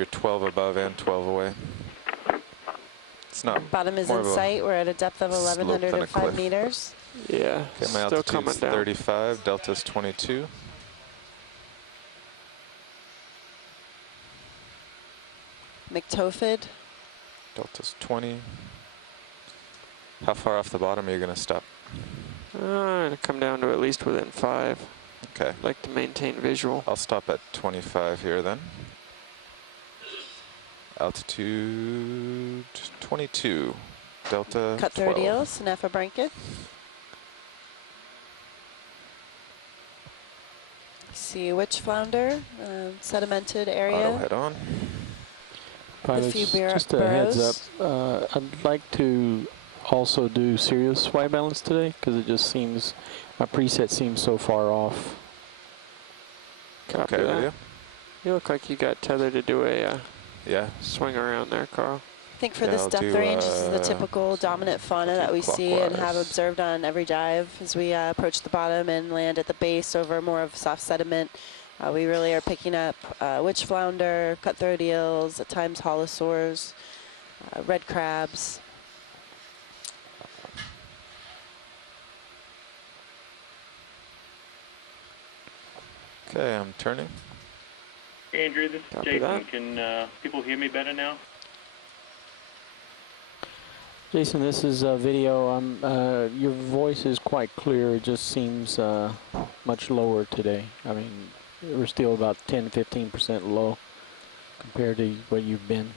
You're 12 above and 12 away. It's not. Bottom is in sight. We're at a depth of 1,105 meters. Yeah, okay, my still coming altitude's down. 35, delta's 22. McTophid. Delta's 20. How far off the bottom are you going to stop? To come down to at least within 5. Okay. I'd like to maintain visual. I'll stop at 25 here then. Altitude 22. Delta Cut 12. 30 Eels, Nephobranchus. See witch flounder, sedimented area. Auto head on. Pilots, just a heads up, I'd like to also do serious white balance today because it just seems, my preset seems so far off. Copy Okay, that. with you? You look like you got tethered to do a Yeah. swing around there, Carl. I think for Yeah, this I'll depth do, range, this is the typical dominant fauna that we see and have clockwise. observed on every dive as we approach the bottom and land at the base over more of soft sediment. We really are picking up witch flounder, cut-throat eels, at times holosaurs, red crabs. Okay, I'm turning. Andrew, this is Copy Jason. that. Can people hear me better now? Jason, this is a video. Your voice is quite clear. It just seems much lower today. I mean, we're still about 10–15% low compared to what you've been.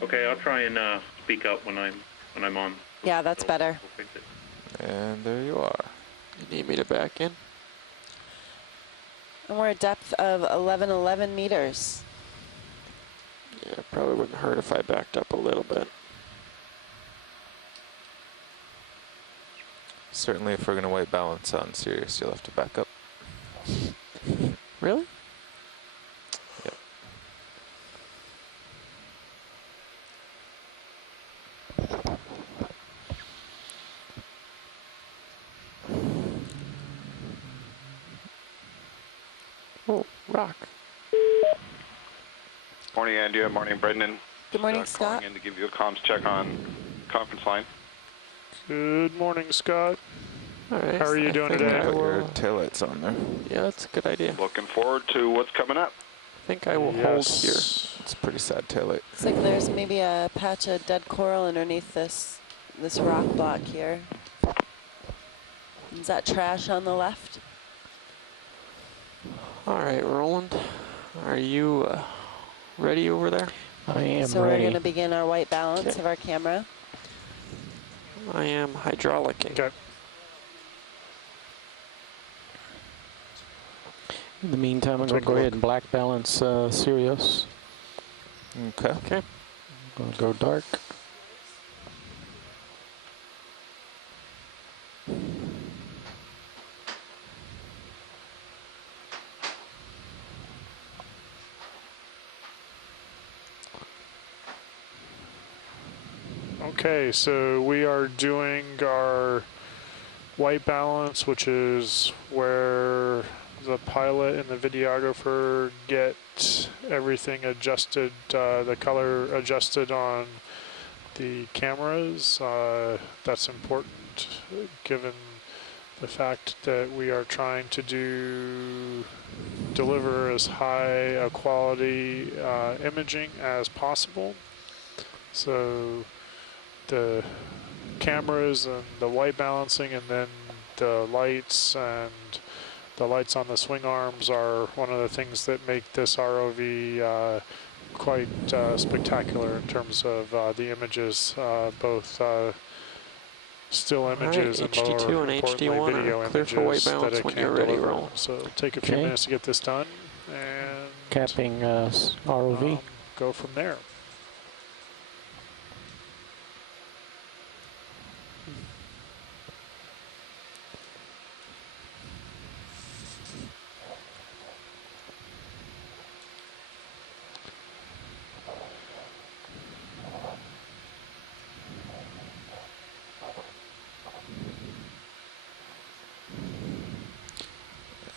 Okay, I'll try and speak up when I'm on. Yeah, that's better. We'll fix it. And there you are. You need me to back in? And we're at depth of 1111 meters. Yeah, it probably wouldn't hurt if I backed up a little bit. Certainly if we're going to white balance on Sirius, you'll have to back up. Really? Yep. Oh, rock. Morning, Andrea. Morning, Brendan. Good morning, Scott. Calling in to give you a comms check on conference line. Good morning, Scott. All right. How are you doing today? Put your taillights on there. Yeah, that's a good idea. Looking forward to what's coming up. I think I will hold here. It's a pretty sad taillight. Looks like there's maybe a patch of dead coral underneath this rock block here. Is that trash on the left? All right, Roland. Are you ready over there? I am So ready. we're going to begin our white balance of our camera. I am hydraulicing. Okay. In the meantime, I'm going to go ahead and black balance Sirius. Okay. Okay. Gonna go dark. Okay, so we are doing our white balance, which is where the pilot and the videographer get everything adjusted, the color adjusted on the cameras. That's important given the fact that we are trying to deliver as high a quality imaging as possible. So the cameras and the white balancing and then the lights and the lights on the swing arms are one of the things that make this ROV quite spectacular in terms of the images, both still images and more HD2 and importantly HD1 video are clear for white images that balance it when can you're ready, deliver. Roland. So it'll take a few Okay. minutes to get this done and Capping ROV. go from there.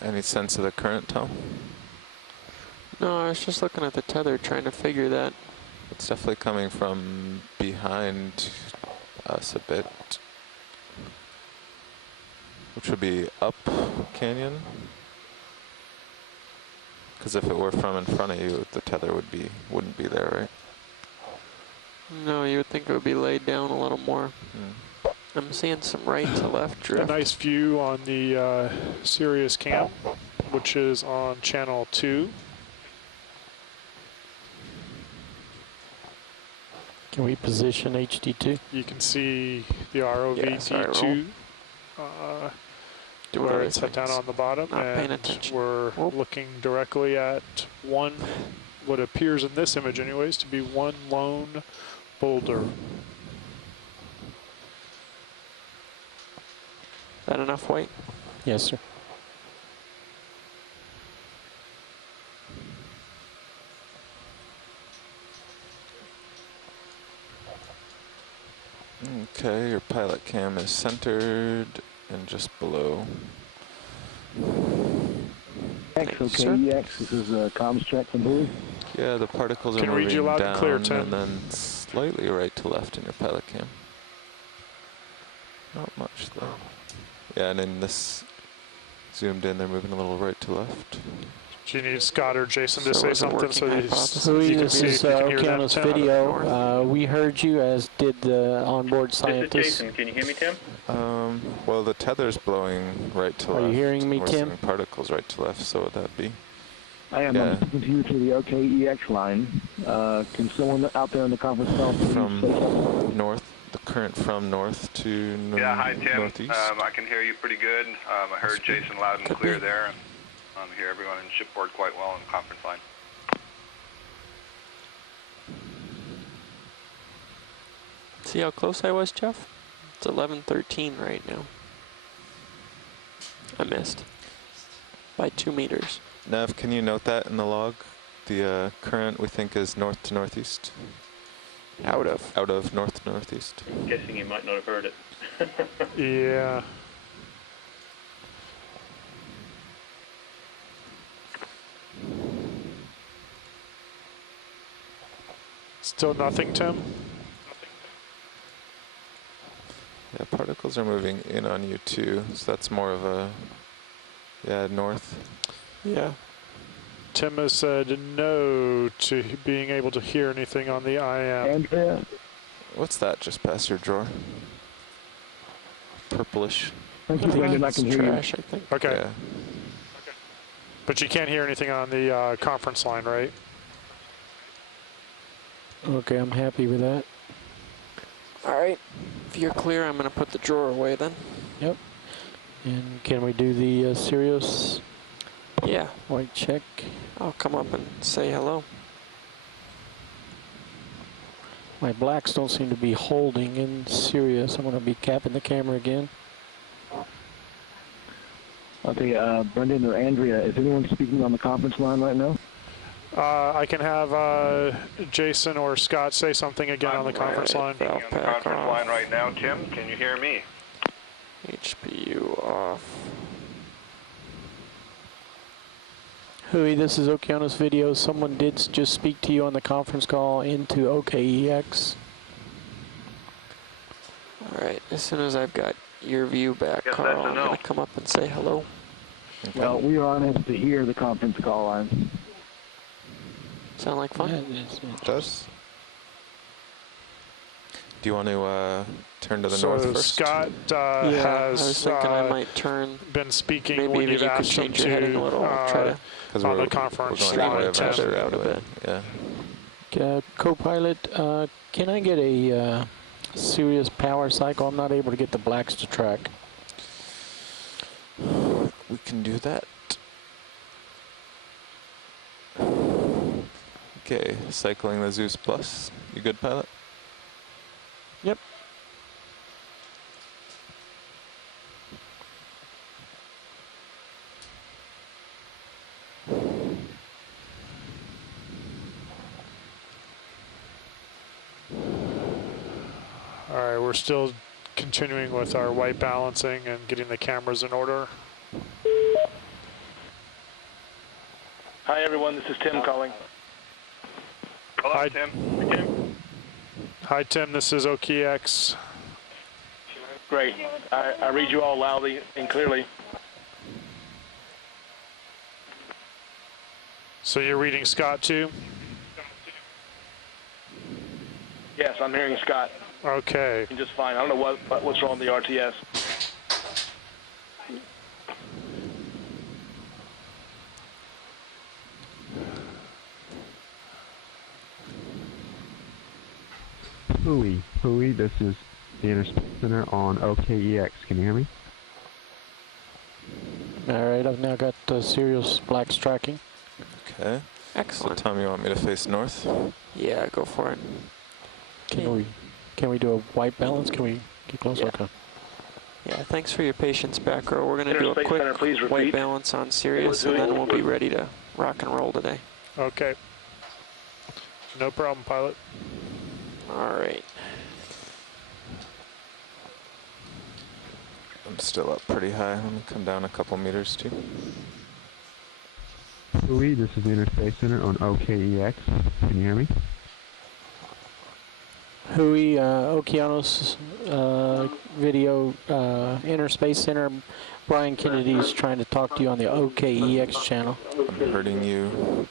Any sense of the current, Tom? No, I was just looking at the tether, trying to figure that. It's definitely coming from behind us a bit, which would be up canyon. Because if it were from in front of you, the tether wouldn't be there, right? No, you would think it would be laid down a little more. Hmm. I'm seeing some right to left drift. A nice view on the Sirius cam, which is on channel 2. Can we position HD2? You can see the ROV-D2 Doing where other it's set down things. on the bottom, Not paying and attention. we're looking directly at what appears in this image anyways, to be one lone boulder. That enough weight? Yes, sir. Okay, your pilot cam is centered and just below. X, okay, EX, this is comms check from Bowie. Yeah, the particles are Can read you moving loud down and clear, Tim. and then slightly right to left in your pilot cam. Not much though. Yeah, and in this zoomed in, they're moving a little right to left. Do you need Scott or Jason to So say is it something working so hypothesis? you can This see is if you can hear them, Okeanos Tim? video. We heard you, as did the onboard This is scientists. Jason. Can you hear me, Tim? Well, the tether's blowing right to Are left. you hearing me, We're Tim? seeing particles right to left, so would that be? I am. Yeah. I'm speaking to you through the OKEX line. Can someone out there in the conference call please From say something? north, the current from north to Yeah, hi Tim. northeast. I can hear you pretty good. I heard Jason loud and Could clear be. there. And hear everyone in shipboard quite well on the conference line. See how close I was, Jeff? It's 11:13 right now. I missed. By 2 meters. Nav, can you note that in the log? The current we think is north to northeast. Out of. Out of north to northeast. I'm guessing you might not have heard it. Yeah. Still nothing, Tim? Yeah, particles are moving in on you too, so that's more of a, yeah, north. Yeah. Tim has said no to being able to hear anything on the IM. Andrea, What's that just past your drawer? Purplish. thank you, Brendan. I It's can hear you. trash, I think. Okay, Yeah. but you can't hear anything on the conference line, right? Okay, I'm happy with that. All right. If you're clear, I'm going to put the drawer away then. Yep. And can we do the Sirius Yeah. white check? I'll come up and say hello. My blacks don't seem to be holding in Sirius. I'm going to be capping the camera again. Okay, Brendan or Andrea, is anyone speaking on the conference line right now? I can have Jason or Scott say something again on the conference line. Valve On the pack conference off. line right now, Tim, can you hear me? HPU off. Hui, this is Okeanos video. Someone did just speak to you on the conference call into OKEX. All right. As soon as I've got your view back, Guess Carl, that's a I'm no. going to come up and say hello. Okay. Well, we are unable to hear the conference call line. Sound like fun? It does. Do you want to turn to the So north first? Scott Yeah, I was has thinking I might turn. been speaking Maybe when even you've you could asked him change your heading a little. I'll try to to 'Cause on we're the conference going that way line. tether eventually out a anyway. bit. Yeah. Co-pilot, can I get a Sirius power cycle? I'm not able to get the blacks to track. We can do that. Okay, cycling the Zeus Plus. You good, pilot? Yep. All right, we're still continuing with our white balancing and getting the cameras in order. Hi, everyone. This is Tim calling. Hello, Hi. Tim. Hi, Tim. This is OKEX. Great. I read you all loudly and clearly. So you're reading Scott too? Yes, I'm hearing Scott. Okay. Just fine. I don't know what's wrong with the RTS. Hui, this is the Interspace Center on OKEX. Can you hear me? Alright, I've now got Sirius Black's tracking. Okay. Excellent. So Tom, you want me to face north? Yeah, go for it. Can we do a white balance? Can we get closer? Yeah. Okay. Yeah, thanks for your patience, back row. We're going to do a Interspace quick Center, please white repeat. balance on Sirius, and then we'll be ready to rock and roll today. Okay. No problem, pilot. All right. I'm still up pretty high. Let me come down a couple meters too. Hui, this is the Interspace Center on OKEX. Can you hear me? Hui, Okeanos video, Interspace Center. Brian Kennedy's trying to talk to you on the OKEX channel. I'm hurting you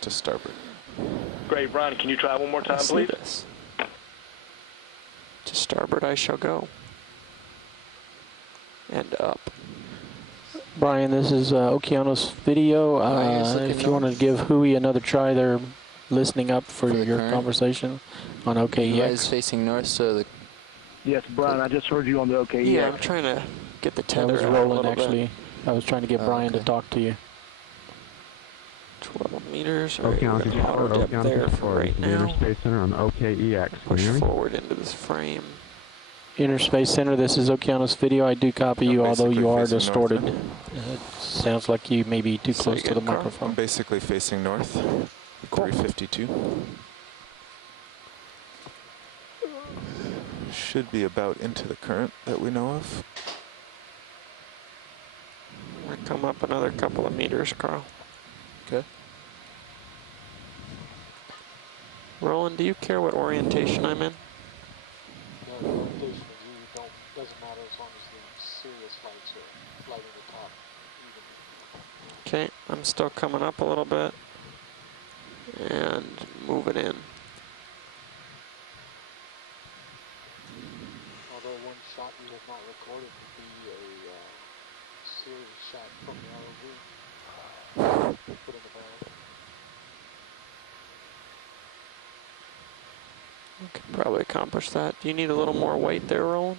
to starboard. Great, Brian. Can you try one more time, Let's please? do this. To starboard I shall go. And up. Brian, this is Okeanos video. If you want to give Hui another try, they're listening up for your conversation on OKEX. You guys facing north, so the... Yes, Brian, I just heard you on the OKEX. Yeah, I'm trying to get the I tether was out a rolling, little actually. I was trying to get Brian to talk to you. 12 meters. All right, we're Okeanos going is to auto forward, depth there Okeanos is for forward. right The now. Interspace Center on OKEX. Can you Push hear me? forward into this frame. Interspace Center, this is Okeanos video. I do copy you, although you are facing north, distorted. huh? It sounds like you may be too close to the I'm microphone. basically facing north. 352. Should be about into the current that we know of. We're going to come up another couple of meters, Carl. Okay. Roland, do you care what orientation I'm in? No, the orientation of you doesn't matter as long as the Sirius lights are lighting the top even. Okay, I'm still coming up a little bit and moving in. Although one shot you have not recorded would be a Sirius shot from the ROV. Put in the barrel. We can probably accomplish that. Do you need a little more weight there, Roland?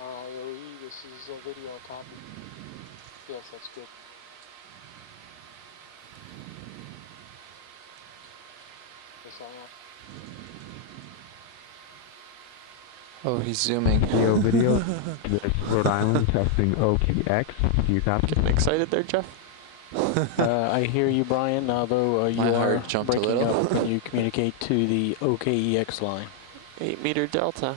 RIOE, this is a video copy. Yes, that's good. Yes, I am. Oh, he's zooming. Video. This is Rhode Island testing OKEX. Do you copy? Getting excited there, Jeff? I hear you, Brian, although you My are heart jumped a breaking little. up when you communicate to the OKEX line. 8 meter delta.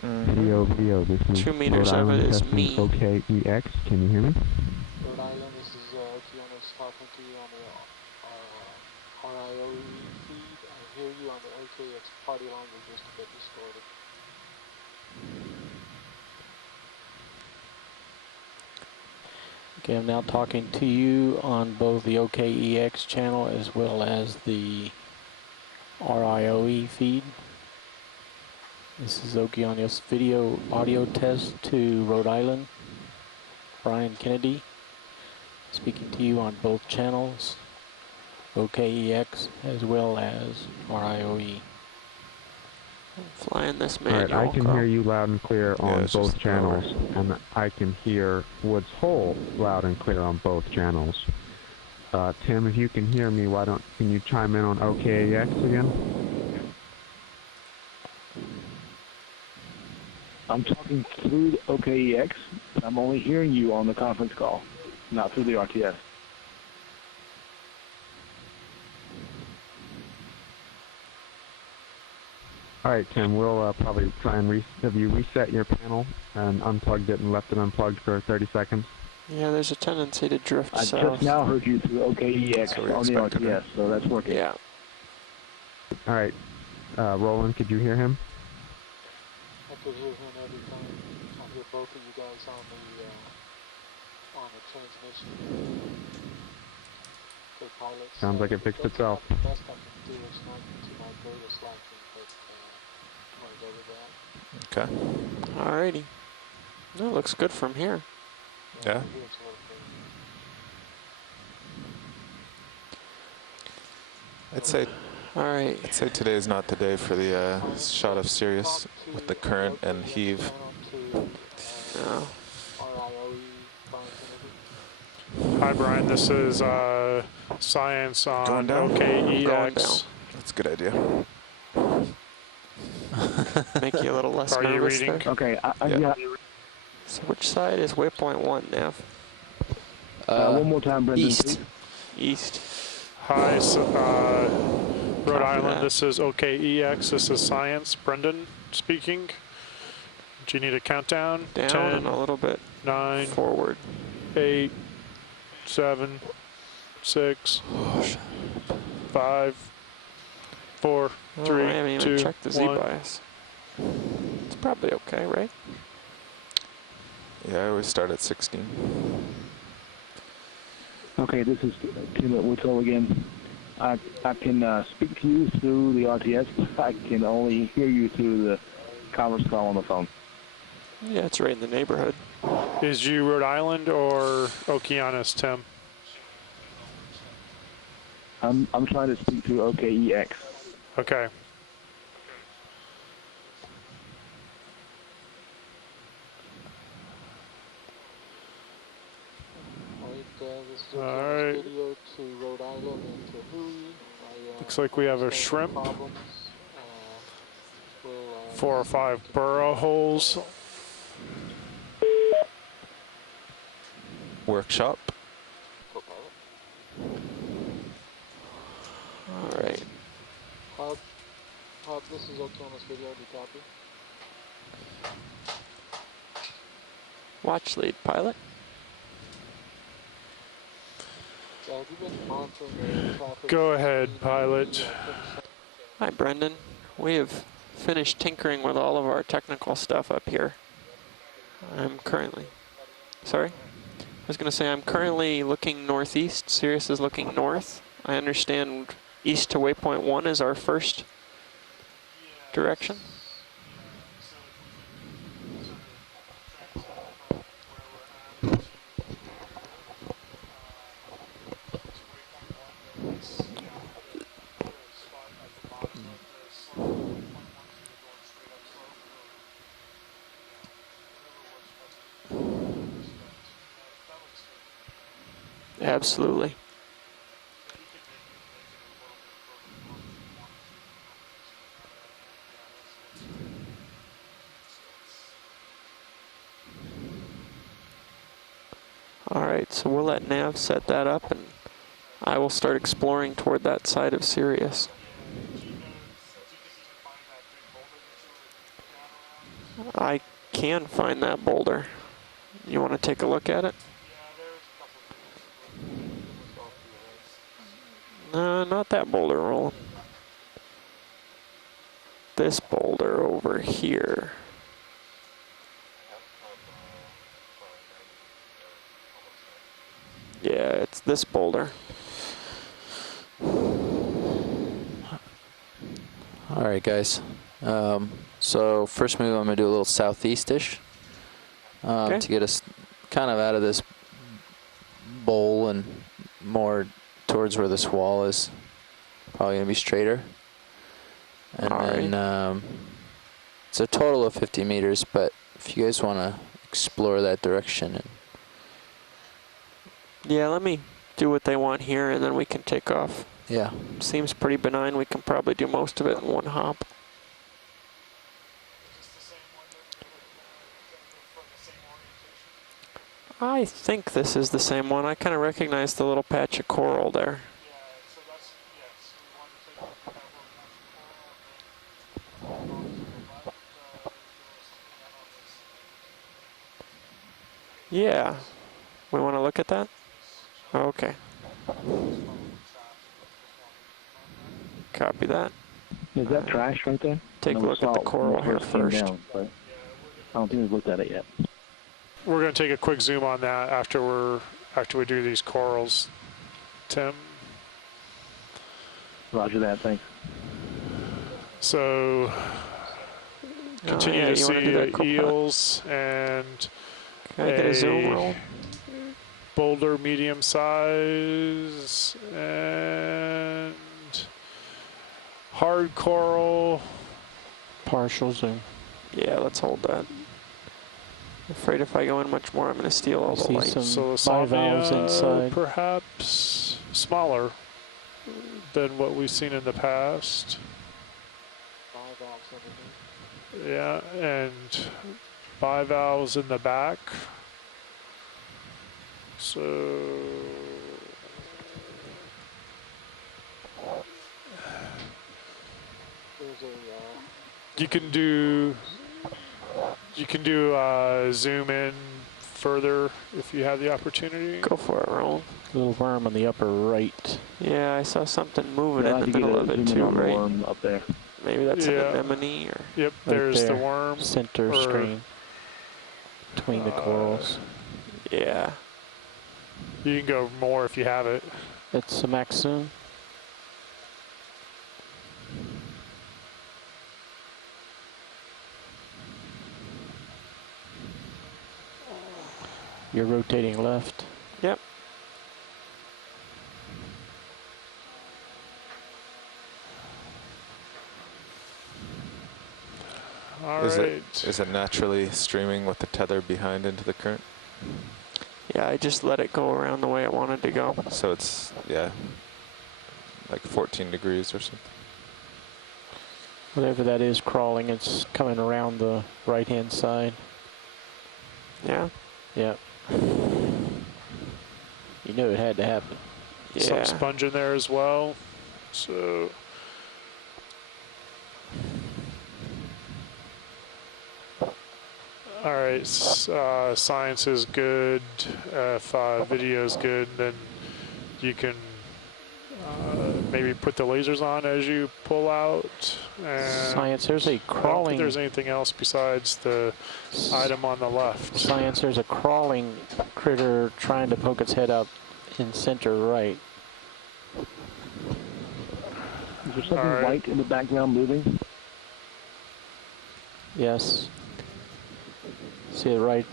Video. This is 2 meters Rhode of it Island is testing me. OKEX. Can you hear me? Rhode Island, this is Okeanos talking to you on the RIOE feed. I hear you on the OKEX party line, you're just a bit distorted. Okay, I'm now talking to you on both the OKEX channel as well as the RIOE feed. This is Okeanos video audio test to Rhode Island. Brian Kennedy speaking to you on both channels, OKEX as well as RIOE. I'm flying this All right, manual, I can Carl. hear you loud and clear on it's just both the channels, and I can hear Woods Hole loud and clear on both channels. Tim, if you can hear me, can you chime in on OKEX again? I'm talking through the OKEX, but I'm only hearing you on the conference call, not through the RTS. All right, Tim, we'll probably try and have you reset your panel and unplugged it and left it unplugged for 30 seconds. Yeah, there's a tendency to drift I south. just now heard you through OKEX So we on the expected RTS, so that's working. Yeah. All right, Roland, could you hear him? I could hear him every time. I hear both of you guys on the transmission. Okay, pilots. Sounds like it fixed that's itself. about the best I can do. It's not to my greatest liking, but I'm going to go with that. Okay. Alrighty. No, it looks good from here. Yeah. I'd say today is not the day for the shot of Sirius with the current and heave. No. Hi, Brian. This is Science on Going down? OKEX. Going down. That's a good idea. Make you a little less Are you nervous reading? there. Okay, Yeah. yeah. So which side is waypoint 1, Nav? One more time, Brendan. East. East. Hi, Rhode Copy Island. that. This is OKEX. This is Science. Brendan speaking. Do you need a countdown? Down 10, and a little bit 9, forward. 8, 7, 6, 5, 4, Oh, 3, I haven't even 2, checked the 1. Z-bias. It's probably okay, right? Yeah, I always start at 16. Okay, this is Tim at Woodhull again. I can speak to you through the RTS, but I can only hear you through the conference call on the phone. Yeah, it's right in the neighborhood. Is you Rhode Island or Okeanos, Tim? I'm trying to speak through OKEX. Okay. All right. Video to Rhode Island and to Hui. Looks like we have a shrimp. 4 or 5 burrow holes. Workshop. Alright. Hub, this is Okeanos video. Do you copy? Watch lead, pilot. Have you been monitoring the traffic? Go ahead, pilot. Hi, Brendan. We have finished tinkering with all of our technical stuff up here. I'm currently... Sorry? I was going to say I'm currently looking northeast. Sirius is looking north. I understand east to waypoint 1 is our first direction. Absolutely. Alright, so we'll let Nav set that up and I will start exploring toward that side of Sirius. I can find that boulder. You want to take a look at it? Not that boulder, Roland. This boulder over here. Yeah, it's this boulder. Alright, guys. So first move, I'm going to do a little southeast-ish Okay. to get us kind of out of this bowl and more towards where this wall is. Probably going to be straighter. And then it's a total of 50 meters, but if you guys want to explore that direction. Yeah, let me do what they want here and then we can take off. Yeah. Seems pretty benign. We can probably do most of it in one hop. I think this is the same one. I kind of recognize the little patch of coral there. Yeah. We look at that? Okay. Copy that. Is that trash right there? Take a look at the coral here first. Down, but I don't think we've looked at it yet. We're going to take a quick zoom on that after we do these corals, Tim. Roger that, thanks. So continue to see eels and can I get a zoom roll? Boulder medium size and hard coral. Partial zoom. Yeah, let's hold that. Afraid if I go in much more, I'm going to steal all the light. So bivalves inside. Perhaps smaller than what we've seen in the past. Yeah, and bivalves in the back. So you can do zoom in further if you have the opportunity. Go for it, Roland. A little worm on the upper right. Yeah, I saw something moving in the middle of it too, right? Worm up there. Maybe that's an anemone or. Yep, there's the worm. Center screen between the corals. Yeah. You can go more if you have it. It's a max zoom. You're rotating left. Yep. All is right. Is it naturally streaming with the tether behind into the current? Yeah, I just let it go around the way it wanted to go. So it's, yeah, like 14 degrees or something. Whatever that is crawling, it's coming around the right-hand side. Yeah? Yeah. You knew it had to happen. Yeah. Some sponge in there as well. So all right, science is good. If video is good, then you can maybe put the lasers on as you pull out. And Science, there's a I don't crawling. think there's anything else besides the item on the left. Science, there's a crawling critter trying to poke its head up in center right. Is there something white in the background moving? Yes. See it right.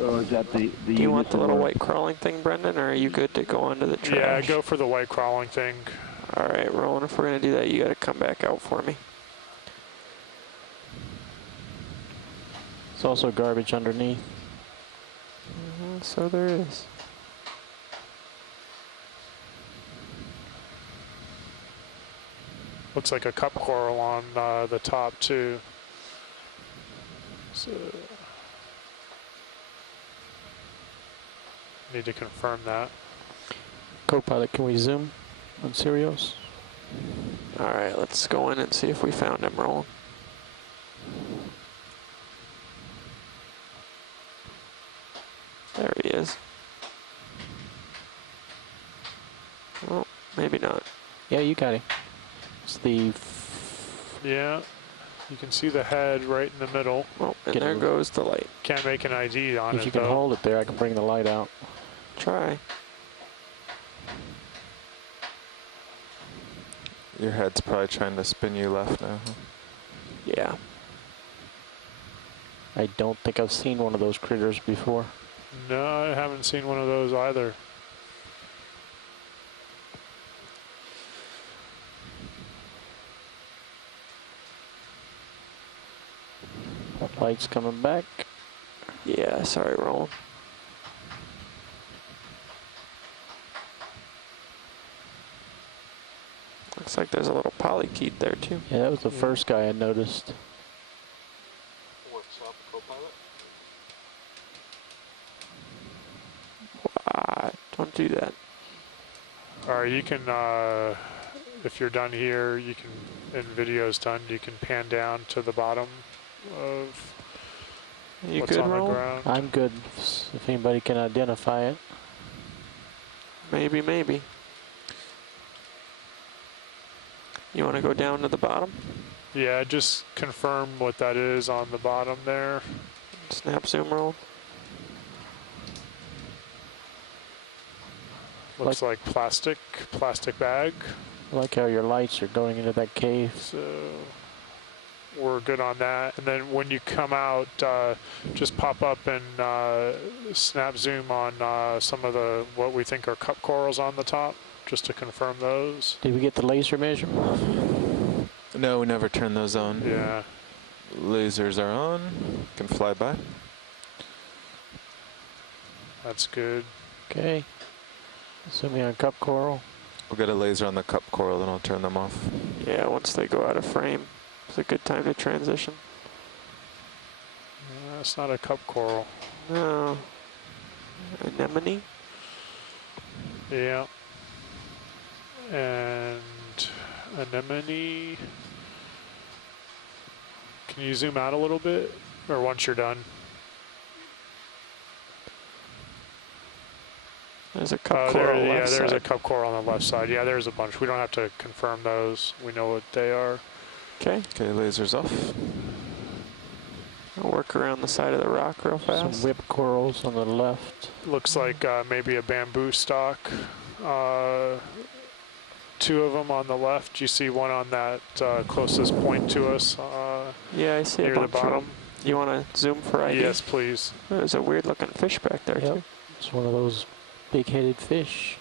Or is that the Do you want the little white crawling thing, Brendan, or are you good to go onto the trash? Yeah, go for the white crawling thing. All right, Roland, if we're going to do that, you got to come back out for me. There's also garbage underneath. So there is. Looks like a cup coral on the top too. So need to confirm that. Co-pilot, can we zoom on Sirius? All right, let's go in and see if we found him, Roland. There he is. Oh, maybe not. Yeah, you got him. It's the... Yeah, you can see the head right in the middle. Oh, and there goes the light. Can't make an ID on it. If you can though. hold it there, I can bring the light out. Try. Your head's probably trying to spin you left now, huh? Yeah. I don't think I've seen one of those critters before. No, I haven't seen one of those either. Light's coming back. Yeah, sorry, Roland. Looks like there's a little polychaete there too. Yeah, that was the first guy I noticed. What's up, co-pilot? Don't do that. All right, you can, if you're done here, you can, and video's done, you can pan down to the bottom of You what's good, on the Roland? ground. I'm good, if anybody can identify it. Maybe, maybe. You want to go down to the bottom? Yeah, just confirm what that is on the bottom there. Snap zoom roll. Looks like plastic bag. I like how your lights are going into that cave. So we're good on that. And then when you come out, just pop up and snap zoom on some of the what we think are cup corals on the top, just to confirm those. Did we get the laser measurement? No, we never turn those on. Yeah. Lasers are on. Can fly by. That's good. Okay. Zooming on cup coral. We'll get a laser on the cup coral, then I'll turn them off. Yeah, once they go out of frame, it's a good time to transition. That's not a cup coral. No. Anemone? Yeah. And anemone. Can you zoom out a little bit? Or once you're done? There's a cup coral on the left there's side. a cup coral on the left side. Yeah, there's a bunch. We don't have to confirm those. We know what they are. Okay. Okay, lasers off. I'll work around the side of the rock real fast. Some whip corals on the left. Looks like maybe a bamboo stalk. Two of them on the left. You see one on that closest point to us. Yeah, I see near a bunch the bottom. of them. You want to zoom for ID? Yes, please. There's a weird looking fish back there too. It's one of those big-headed fish.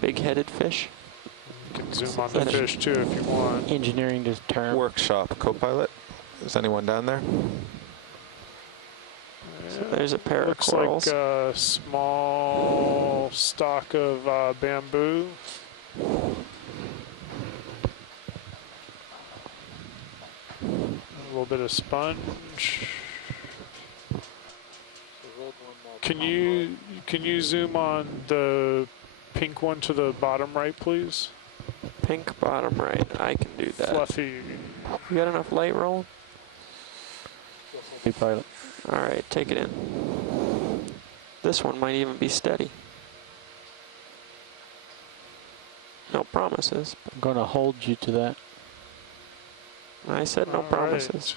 Big-headed fish? You can zoom on the fish too if you want. Engineering term. Workshop co-pilot. Is anyone down there? So there's a pair Looks of corals. like a small stalk of bamboo. A little bit of sponge. Can you zoom on the pink one to the bottom right, please? Pink bottom right. I can do that. Fluffy. You got enough light roll? Pilot. All right, take it in. This one might even be steady. No promises. I'm going to hold you to that. I said no All promises. right.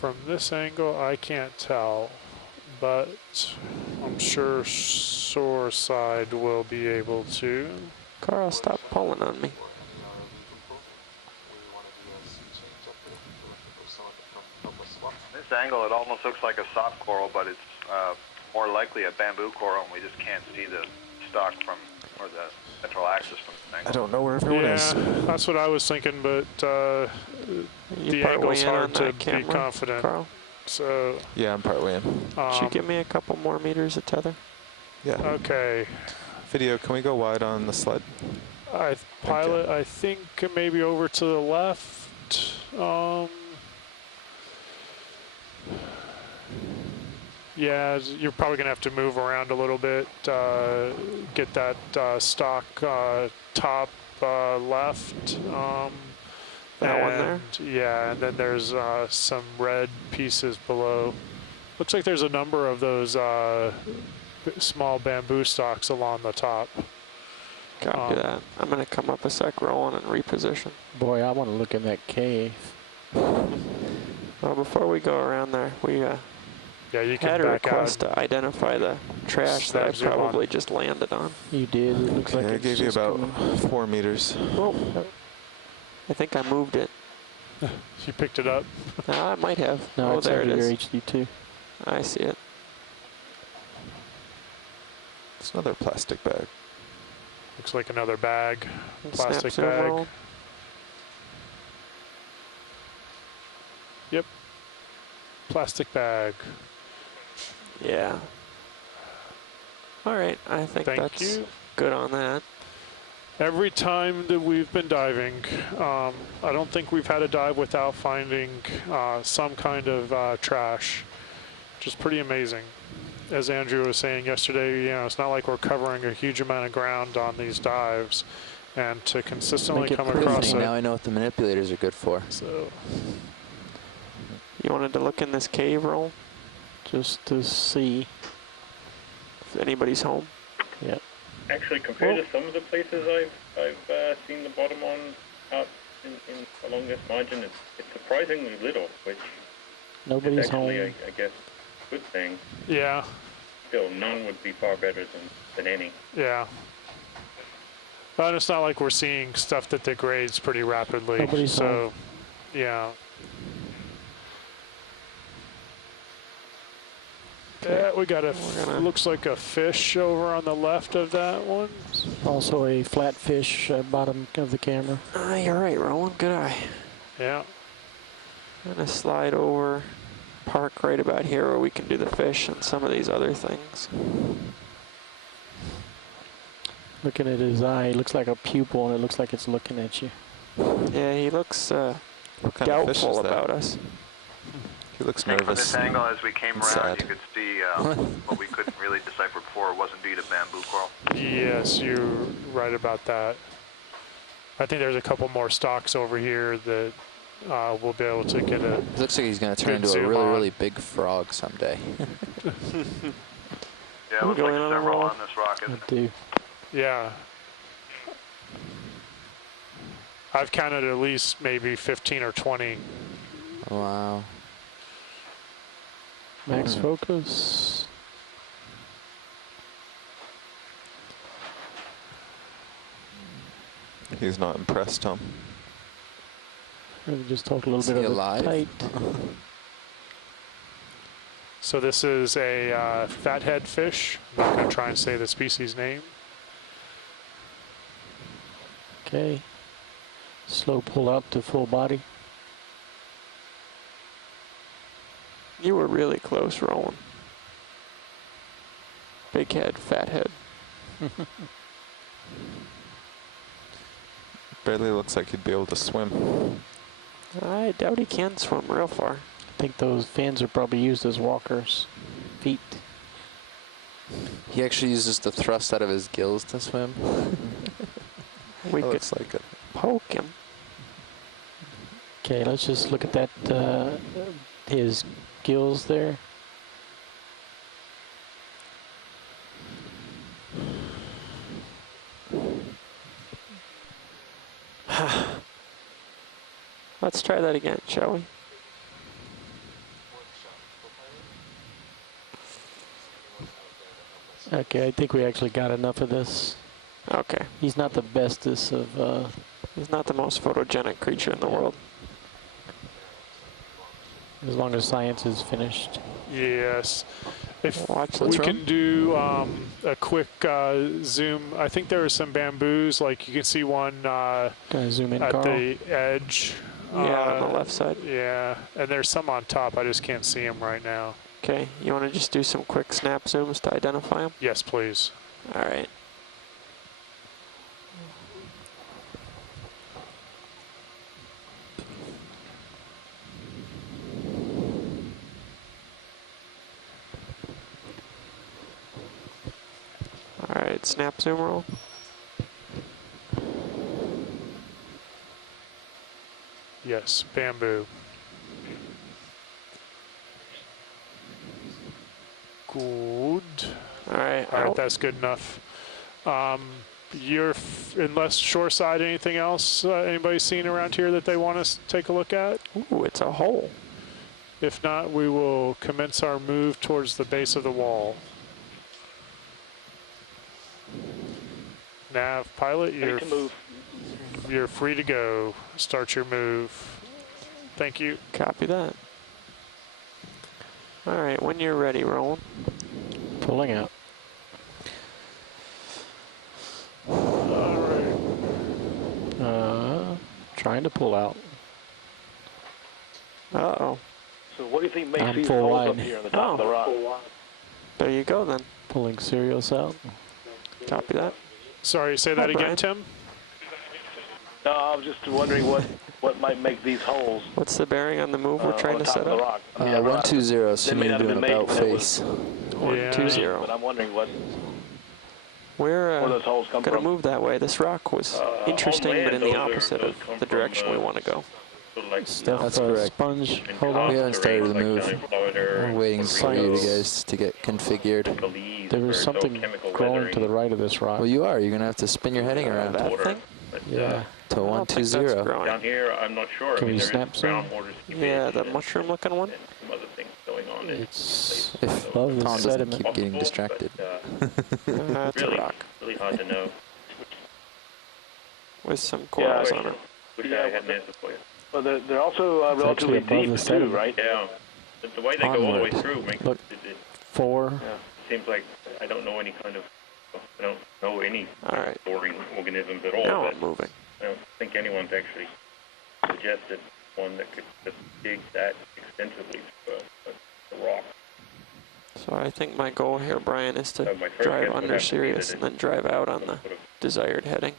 From this angle, I can't tell, but I'm sure shore side will be able to. Carl, stop pulling on me. This angle, it almost looks like a soft coral, but it's more likely a bamboo coral, and we just can't see the stalk from, or the central axis from this angle. I don't know where everyone is. Yeah, that's what I was thinking, but the angle's hard to be confident. Carl? So. Yeah, I'm partway in. Should you give me a couple more meters of tether? Yeah. Okay. Video, can we go wide on the sled? Pilot, I think maybe over to the left. Yeah, you're probably going to have to move around a little bit, get that stock top left. That one there? Yeah, and then there's some red pieces below. Looks like there's a number of those small bamboo stalks along the top. Copy that. I'm going to come up a sec, roll in and reposition. Boy, I want to look in that cave. Well, before we go around there, we yeah, you can had a back request out. to identify the trash that I Snap zoom probably on. just landed on. You did. It looks like I it's gave you just about coming. 4 meters. Oh, I think I moved it. You picked it up. I might have. No, Oh, it's there it under your is. HD2. I see it. It's another plastic bag. Looks like another bag, plastic Snap zoom bag. roll. Yep, plastic bag. Yeah. All right, I think Thank that's you. good on that. Every time that we've been diving, I don't think we've had a dive without finding some kind of trash, which is pretty amazing. As Andrew was saying yesterday, you know, it's not like we're covering a huge amount of ground on these dives, and to consistently come across it. Now I know what the manipulators are good for. So, You wanted to look in this cave roll? Just to see. if anybody's home. Yeah. Actually, compared to some of the places I've seen the bottom on out in along this margin, it's surprisingly little, which Nobody's is actually, home. I guess, a good thing. Yeah. Still, none would be far better than any. Yeah. But it's not like we're seeing stuff that degrades pretty rapidly. Nobody's so, home. Yeah. Yeah, we got looks like a fish over on the left of that one. Also a flat fish bottom of the camera. You're right, Roland. Good eye. Yeah. I'm gonna slide over, park right about here where we can do the fish and some of these other things. Looking at his eye, it looks like a pupil, and it looks like it's looking at you. Yeah, he looks doubtful about us. He looks I think nervous. from this angle, as we came around, sad. you could see what we couldn't really decipher before was indeed a bamboo coral. Yes, you're right about that. I think there's a couple more stalks over here that we'll be able to get a. It looks like he's going to turn into a really big frog someday. Yeah, it looks like several on this rock, isn't it? Yeah. I've counted at least maybe 15 or 20. Wow. Max focus. He's not impressed, Tom. We just talked a little bit of alive? tight. So this is a fathead fish. I'm not going to try and say the species name. Okay. Slow pull out to full body. You were really close, Roland. Big head, fat head. Barely looks like he'd be able to swim. I doubt he can swim real far. I think those fins are probably used as walkers. Feet. He actually uses the thrust out of his gills to swim. We could like it. poke him. Okay, let's just look at that, his gills there. Let's try that again, shall we? Okay, I think we actually got enough of this. Okay. He's not the bestest of... He's not the most photogenic creature in the world. As long as science is finished. Yes. If Watch we this can do a quick zoom. I think there are some bamboos, like you can see one zoom in, at Carl? the edge. Yeah, on the left side. Yeah, and there's some on top. I just can't see them right now. Okay, you want to just do some quick snap zooms to identify them? Yes, please. All right. All right, snap zoom roll. Yes, bamboo. Good. All right. All right, that's good enough. You're unless shoreside, anything else anybody seen around here that they want us to take a look at? Ooh, it's a hole. If not, we will commence our move towards the base of the wall. Nav pilot, you're free to go. Start your move. Thank you. Copy that. All right, when you're ready, Roland. Pulling out. All right. Trying to pull out. Uh-oh. So what do you think makes I'm these full holes wide. up here on the top of the rock? There you go, then. Pulling Sirius out. Copy that. Sorry, say that again, Brian. Tim? No, I was just wondering what might make these holes. What's the bearing on the move we're trying on to top set of the up? rock. 120, so They you may need not to do have an been made about that face. 120. But I'm wondering what We're where those holes come going to from. move that way. This rock was interesting, on but in land, the those opposite come of the direction from, we want to go. sort of like Stuff, That's correct. sponge. in Hold on. We haven't started to like move. down in Florida I'm and waiting for you Colorado, guys to get configured. Belize, There where was it's all something chemical growing weathering to the right of this rock. Well, you are. You're going to have to spin your heading around. That water. thing? But, Yeah. To I don't think that's 120. growing. down here, I'm not sure. Can I mean, we there snap is some? groundwater seepage Yeah, the and- mushroom-looking one. and some other things going on. It's If above the Tom doesn't sediment. keep getting Possible, distracted. but, That's a really, rock really hard to know. with some corals Yeah, on it. Wish Yeah, I had an answer for you. Well, they're also It's actually relatively above deep the too, sediment. right? Yeah, the way they go all the way Onward. through makes Look. it 4. seems like I don't know any kind of, I don't know any All right. boring organisms at all. Now But I'm moving. I don't think anyone's actually suggested one that could just dig that extensively for a rock. So I think my goal here, Brian, is to My first drive guess would under have to be Sirius that and then drive out on some the sort of desired heading.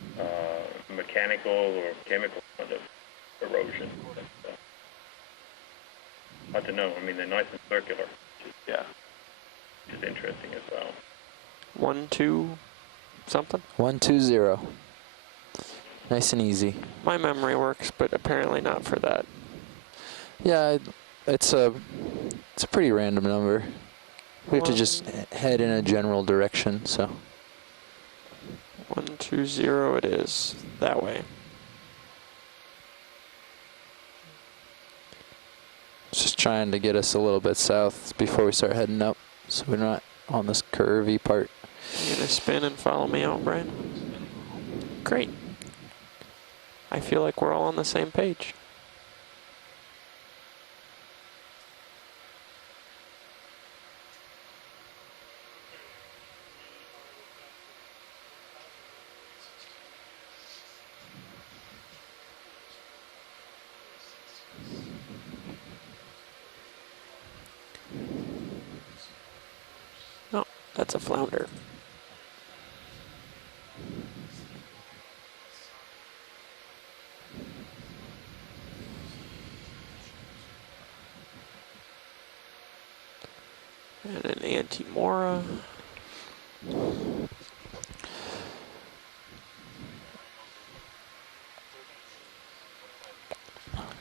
mechanical or chemical kind of erosion. But, hard to know. I mean, they're nice and circular, which is interesting as well. 1, 2, something. 120. Nice and easy. My memory works, but apparently not for that. Yeah, it's a pretty random number. We have to just head in a general direction, so. 120 it is. That way. Just trying to get us a little bit south before we start heading up, so we're not on this curvy part. You gonna spin and follow me out, Brian? Great. I feel like we're all on the same page. No, that's a flounder. And an Antimora.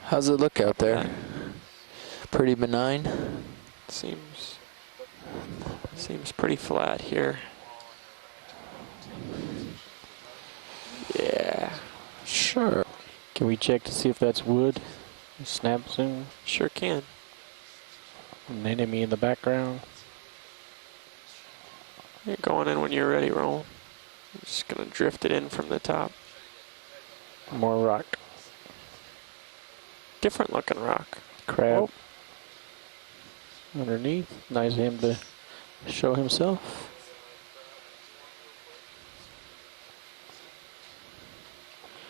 How's it look out there? Pretty benign? Seems pretty flat here. Yeah. Sure. Can we check to see if that's wood? Snap zoom. Sure can. An enemy in the background. You're going in when you're ready, Roll. I'm just gonna drift it in from the top. More rock. Different looking rock. Crab. Oh. Underneath. Nice of him to show himself.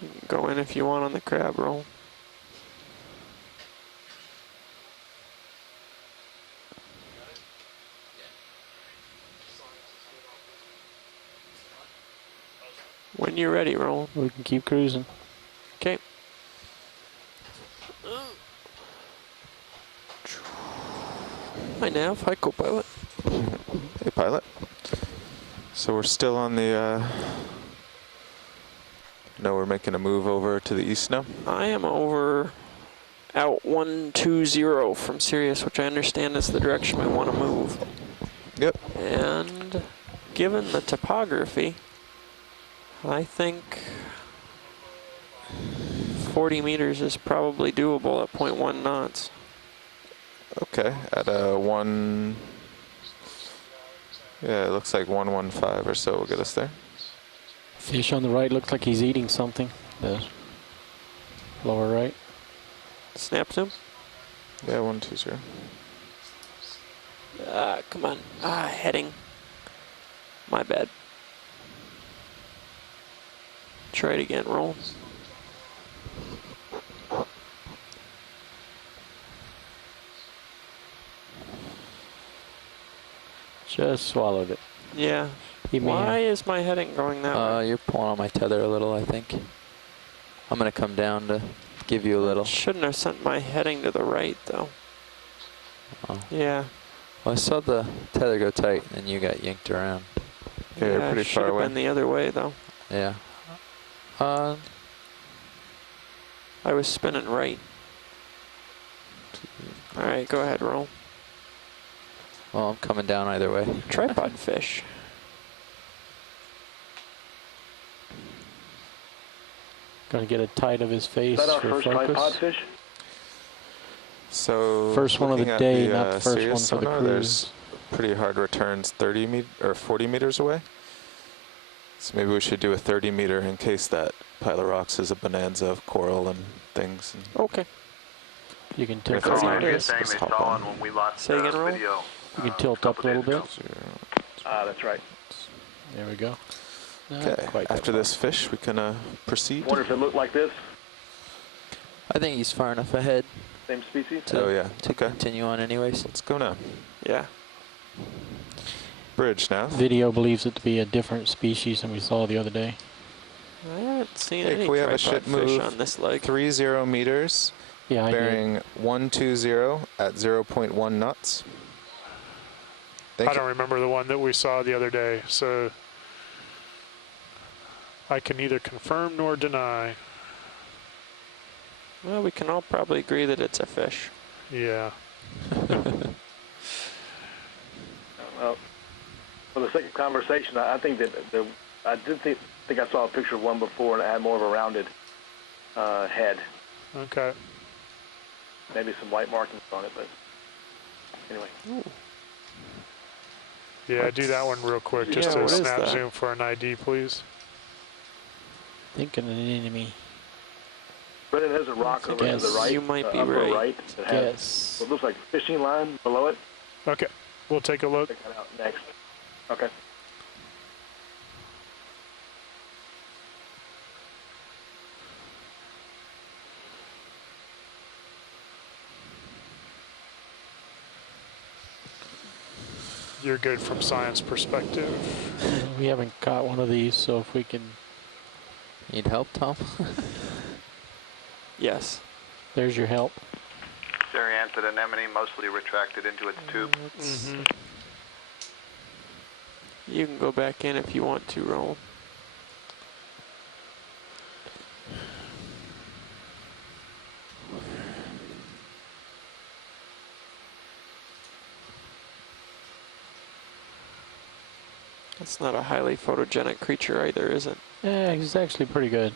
You can go in if you want on the crab roll. When you're ready, Roll. We can keep cruising. Okay. Hi, Nav. Hi, co-pilot. Hey, pilot. So we're still on the, no, we're making a move over to the east now? I am over out 120 from Sirius, which I understand is the direction we want to move. Yep. And given the topography, I think 40 meters is probably doable at 0.1 knots. Okay, at a 1, yeah, it looks like 115 or so will get us there. Fish on the right looks like he's eating something. The lower right. Snap zoom? Yeah, 120. Come on. Heading. My bad. Try it again, Roll. Just swallowed it. Yeah. Why is my heading going that way? You're pulling on my tether a little, I think. I'm gonna come down to give you a little. Shouldn't have sent my heading to the right, though. Oh. Yeah. Well, I saw the tether go tight, and you got yanked around. Yeah, you're pretty should far have away. been the other way, though. Yeah. I was spinning right. All right, go ahead, roll. Well, I'm coming down either way. Tripod fish. Gonna get a tight of his face Is that our for first focus. tripod fish? So First one of the looking at day, not the first Sirius one for the sonar, cruise. there's pretty hard returns 40 meters away. So maybe we should do a 30 meter in case that pile of rocks is a bonanza of coral and things. And Okay. You can If tilt it's up a not, little bit. Saying just they hop saw on. one when we lost Say again, roll. video. You can tilt up a little bit. That's right. There we go. Not Okay, quite that after far. this fish, we can proceed. Wonder if it looked like this, I think he's far enough ahead same species. to, Oh yeah, to okay. continue on anyways. Let's go now. Yeah. Bridge now. Video believes it to be a different species than we saw the other day. I haven't seen Hey, any can we have a tripod ship fish move on this leg. 30 meters, Yeah, I did. bearing 120 at 0.1 knots. Thank I you. don't remember the one that we saw the other day, so I can neither confirm nor deny. Well, we can all probably agree that it's a fish. Yeah. Well, for the sake of conversation, I think that I did think I saw a picture of one before, and it had more of a rounded head. Okay. Maybe some white markings on it, but anyway. Ooh. Yeah, do that one real quick, just Yeah, to what is snap that? zoom for an ID, please. Thinking an enemy. Brendan, there's a rock over to the Guess. right. You might be upper right. that has Guess. what looks like a fishing line below it. Okay, we'll take a look. Check that out next. Okay. You're good from science perspective. We haven't caught one of these, so if we can... Need help, Tom? Yes. There's your help. Cereantid anemone mostly retracted into its tube. Mm-hmm. You can go back in if you want to, roll. That's not a highly photogenic creature either, is it? Yeah, he's actually pretty good.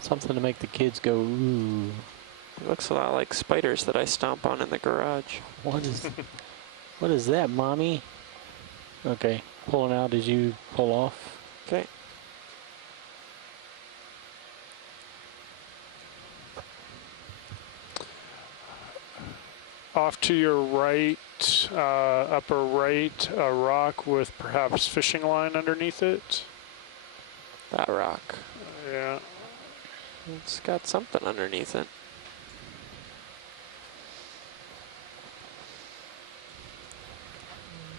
Something to make the kids go, ooh. It looks a lot like spiders that I stomp on in the garage. What is, what is that, mommy? Okay, pulling out as you pull off. Okay. Off to your right, upper right, a rock with perhaps fishing line underneath it. That rock. Yeah. It's got something underneath it.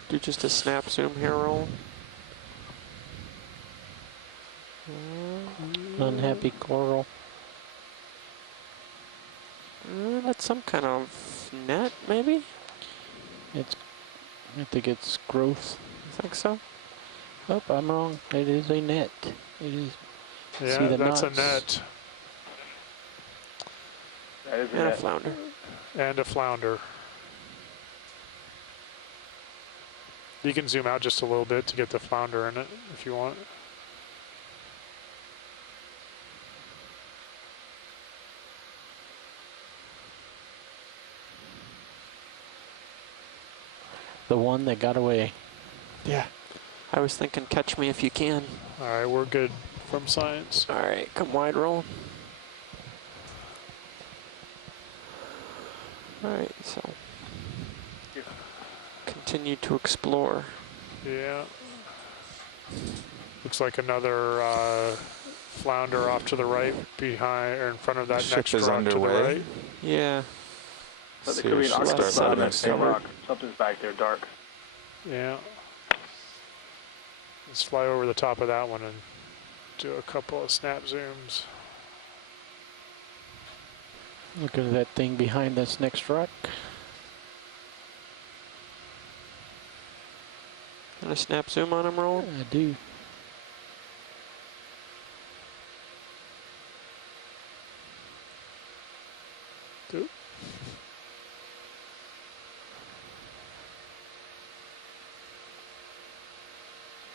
Do just a snap zoom here, roll. Unhappy coral. That's some kind of net, maybe? It's, I think it's growth. I think so. Oh, I'm wrong. It is a net. It is. Yeah, See the that's knots? a net. That is And a net. flounder. And a flounder. You can zoom out just a little bit to get the flounder in it if you want. The one that got away. Yeah. I was thinking catch me if you can. All right, we're good from science. All right, come wide, roll. All right, so continue to explore. Yeah. Looks like another flounder off to the right, behind or in front of that Ship next is rock to the underway. right. Yeah. But there See could be if an she'll octopus start on moving that same forward. rock. Something's back there, dark. Yeah. Let's fly over the top of that one and do a couple of snap zooms. Looking at that thing behind this next rock. And a snap zoom on him, roll. I do.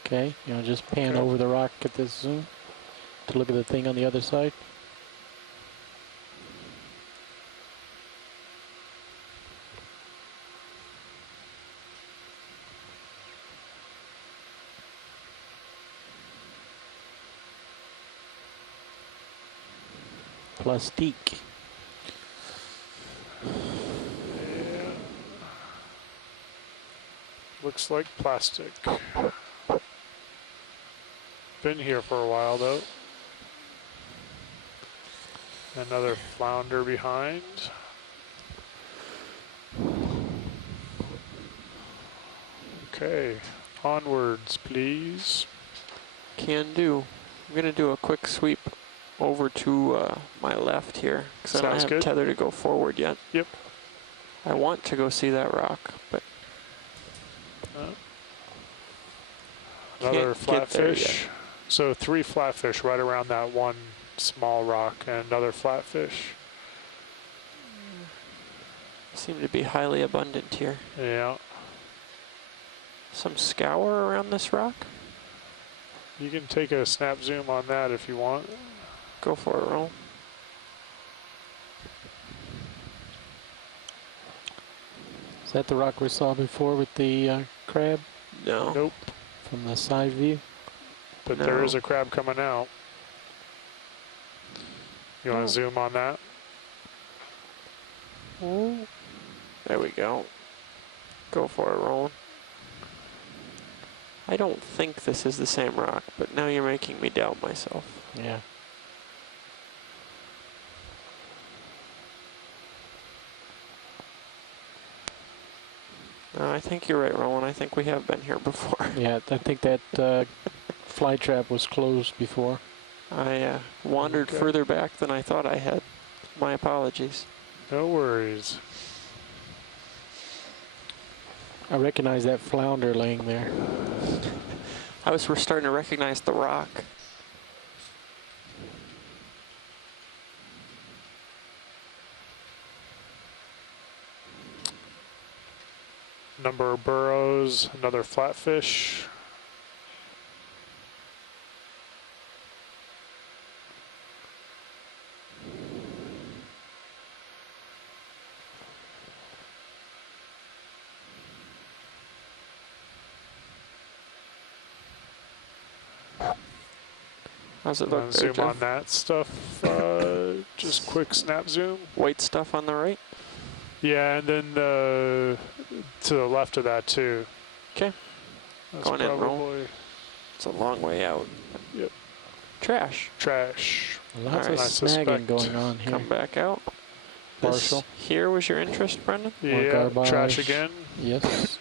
Okay, you know, just pan over the rock at this zoom to look at the thing on the other side. Plastique. Yeah. Looks like plastic. Been here for a while though. Another flounder behind. Okay, onwards please. Can do. I'm going to do a quick sweep over to my left here, because I don't have tether to go forward yet. Yep. I want to go see that rock, but another can't get there yet. flatfish. So 3 flatfish right around that one small rock, and another flatfish. Seem to be highly abundant here. Yeah. Some scour around this rock? You can take a snap zoom on that if you want. Go for it, roll. Is that the rock we saw before with the crab? No. Nope. From the side view? But there is a crab coming out. You want to zoom on that? Oh. There we go. Go for it, Roland. I don't think this is the same rock, but now you're making me doubt myself. Yeah. No, I think you're right, Roland. I think we have been here before. Yeah, I think that fly trap was closed before. I wandered further back than I thought I had. My apologies. No worries. I recognize that flounder laying there. We're starting to recognize the rock. Number of burrows, another flatfish. How's it look there, Zoom on that stuff. Just quick snap zoom. White stuff on the right? Yeah, and then to the left of that too. Okay. Going in, roll. It's a long way out. Yep. Trash. Trash. Lots of snagging going on here. Come back out. Partial. This here was your interest, Brendan? Yeah, trash again. Yes.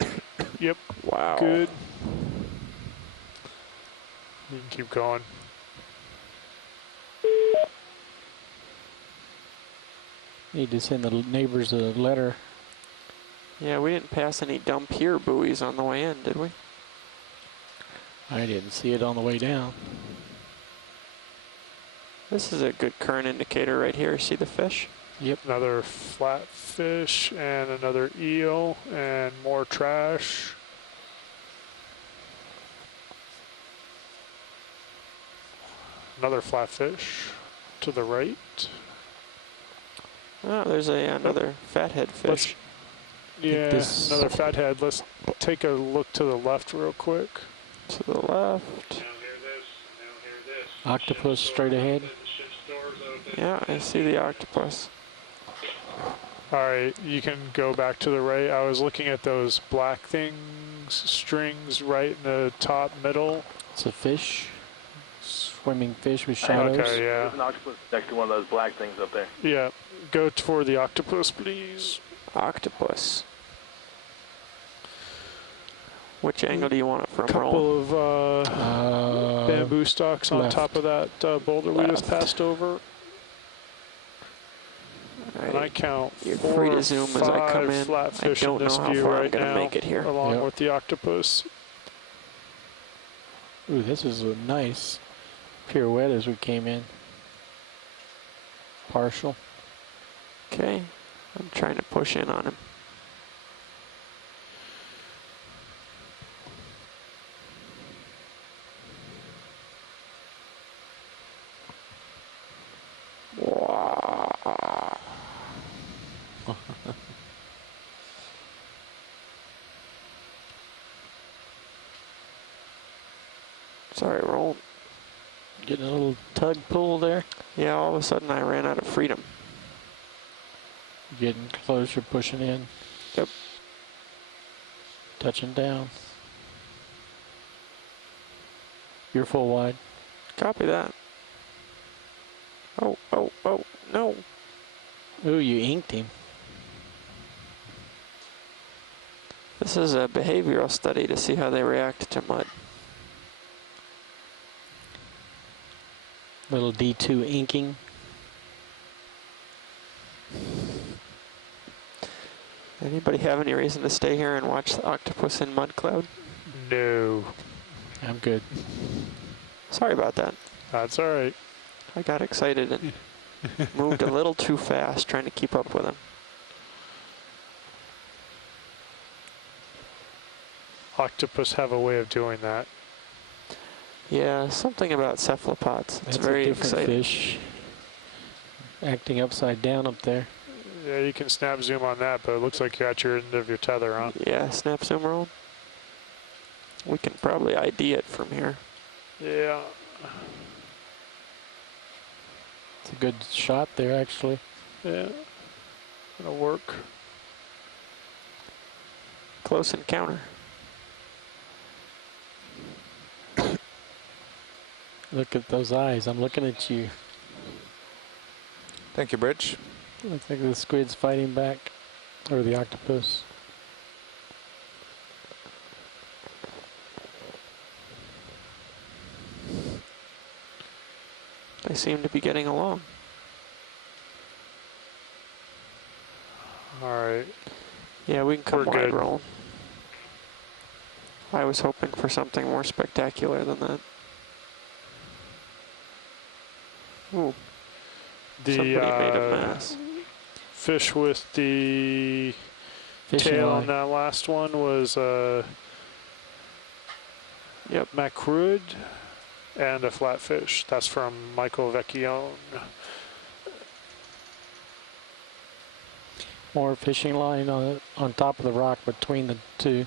Yep. Wow. Good. You can keep going. Need to send the neighbors a letter. Yeah, we didn't pass any dump here buoys on the way in, did we? I didn't see it on the way down. This is a good current indicator right here. See the fish? Yep. Another flatfish and another eel and more trash. Another flatfish to the right. Oh, there's another fathead fish. Yeah, another fathead. Let's take a look to the left real quick. To the left. Octopus straight ahead. Yeah, I see the octopus. All right, you can go back to the right. I was looking at those black things, strings right in the top middle. It's a fish. Swimming fish with shadows. Okay, yeah. There's an octopus next to one of those black things up there. Yeah, go toward the octopus, please. Octopus. Which angle do you want it from? A couple of bamboo stalks on top of that boulder we just passed over. Right. And I count You're 4 free or to zoom 5 as I come in. flatfish I don't in this know how view far I'm right going to now, make it here. along with the octopus. Ooh, this is a nice pirouette as we came in. Partial. Okay, I'm trying to push in on him. Sorry, roll. Getting a little tug pull there. Yeah, all of a sudden I ran out of freedom. Getting closer, pushing in. Yep. Touching down. You're full wide. Copy that. Oh, oh, oh, no. Ooh, you inked him. This is a behavioral study to see how they react to mud. Little D2 inking. Anybody have any reason to stay here and watch the octopus in mud cloud? No. I'm good. Sorry about that. That's all right. I got excited and moved a little too fast trying to keep up with him. Octopus have a way of doing that. Yeah, something about cephalopods. It's That's very a different exciting. fish. Acting upside down up there. Yeah, you can snap zoom on that, but it looks like you got your end of your tether on. Yeah, snap zoom roll. We can probably ID it from here. Yeah. It's a good shot there, actually. Yeah. It'll work. Close encounter. Look at those eyes. I'm looking at you. Thank you, Bridge. Looks like the squid's fighting back. Or the octopus. They seem to be getting along. All right. Yeah, we can come We're wide good. roll. I was hoping for something more spectacular than that. Ooh. Somebody The made a mess. fish with the Fishing tail line. on that last one was Yep. macrude and a flatfish. That's from Michael Vecchione. More fishing line on top of the rock between the two.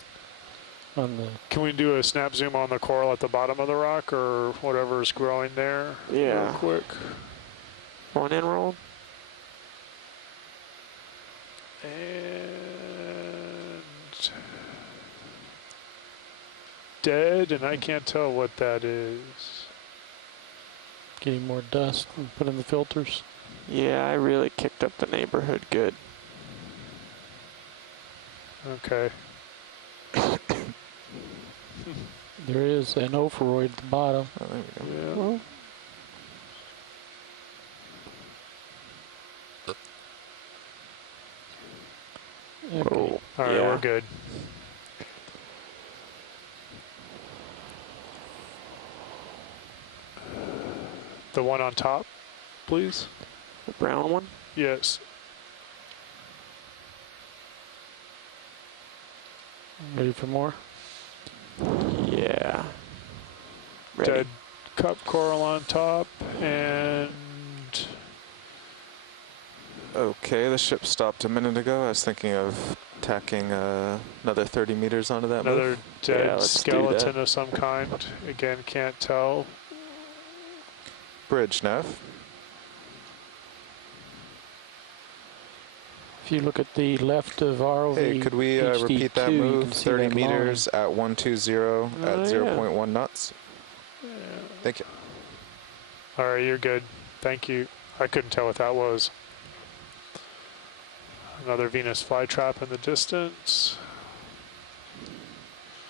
On the Can we do a snap zoom on the coral at the bottom of the rock or whatever's growing there? Yeah. Real quick. One in roll. And dead, and I can't tell what that is. getting more dust and put in the filters. Yeah, I really kicked up the neighborhood good. Okay. There is an ophoroid at the bottom. Oh, there we go. Yeah. Well, Okay. oh, All right, yeah. we're good. The one on top, please. The brown one? Yes. Ready for more? Yeah. Ready. Dead cup coral on top, and Okay, the ship stopped a minute ago. I was thinking of tacking another 30 meters onto that another move. dead Yeah, let's do skeleton that. of some kind. Again, can't tell. Bridge, Nav. If you look at the left of ROV, Hey, could we HD2, repeat that you move? can see 30 that meters at 120 at Oh, 0.1 knots. Thank you. All right, you're good. Thank you. I couldn't tell what that was. Another Venus flytrap in the distance.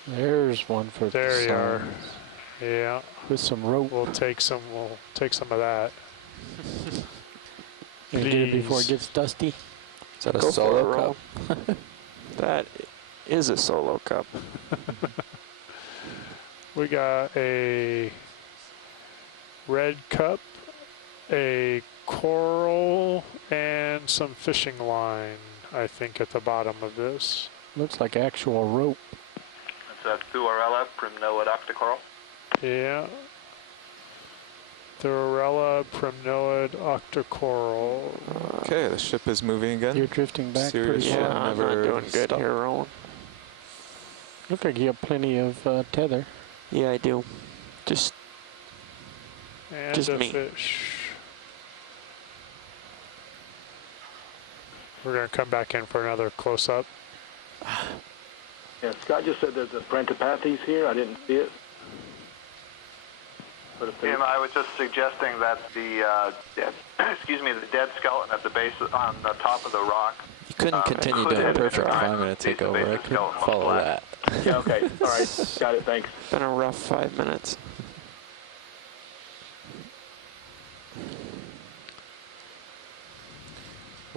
line. There's one for There the you are. sun. Yeah, With some rope. we'll take some. We'll take some of that. You get it before it Please. gets dusty. Is that a Go for solo it, roll. cup? That is a solo cup. We got a red cup, a coral, and some fishing line, I think, at the bottom of this. Looks like actual rope. That's Thuarella, Primnoid octocoral. Yeah. Thuarella, Primnoid octocoral. Okay, the ship is moving again. You're drifting back pretty Seriously? slow. Yeah, I'm not never doing good stop. here, rolling. Look like you have plenty of tether. Yeah, I do. Just And a me. fish. We're going to come back in for another close-up. Yeah, Scott just said there's a Brantipathes here. I didn't see it. But if Tim, I was just suggesting that the the dead skeleton at the base on the top of the rock. You couldn't continue doing perfect if I'm going to take over. I couldn't follow that. Yeah, okay. All right. Got it. Thanks. Been a rough 5 minutes.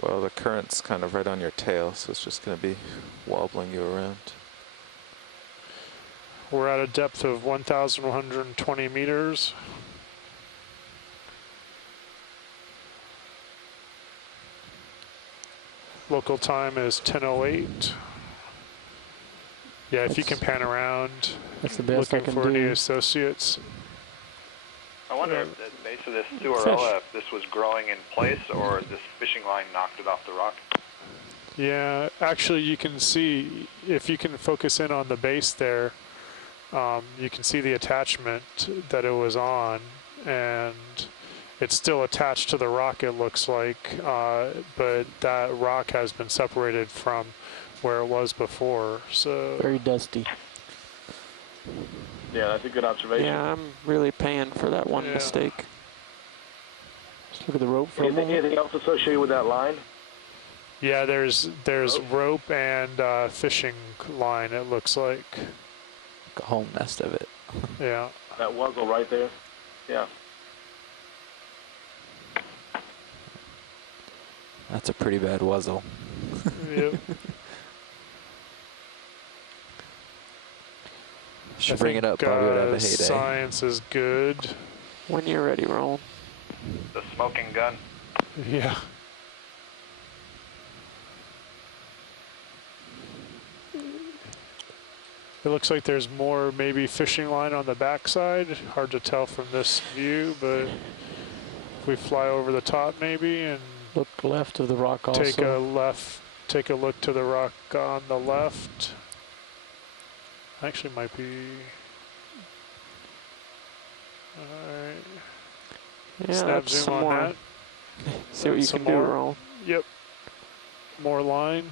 Well, the current's kind of right on your tail, so it's just going to be wobbling you around. We're at a depth of 1,120 meters. Local time is 10:08. Yeah, if you can pan around, that's the best I looking can for any do. associates. I wonder if at the base of this Suarella, if this was growing in place or this fishing line knocked it off the rock. Yeah, actually you can see, if you can focus in on the base there, you can see the attachment that it was on, and it's still attached to the rock, it looks like, but that rock has been separated from where it was before, so. Very dusty. Yeah, that's a good observation. Yeah, I'm really paying for that one mistake. Let's look at the rope for a moment. Anything else associated with that line? Yeah, there's rope and fishing line, it looks like. A whole nest of it. Yeah. That wuzzle right there. Yeah. That's a pretty bad wuzzle. Yep. Should bring it up. Bobby would have a heyday. Science is good. When you're ready, roll. The smoking gun. Yeah. It looks like there's more maybe fishing line on the backside. Hard to tell from this view, but if we fly over the top maybe and look left of the rock also. Take a look to the rock on the left. Actually might be. Alright. Yeah, Snap zoom some on more. that. See what you Some can do, more. roll. Yep. More line.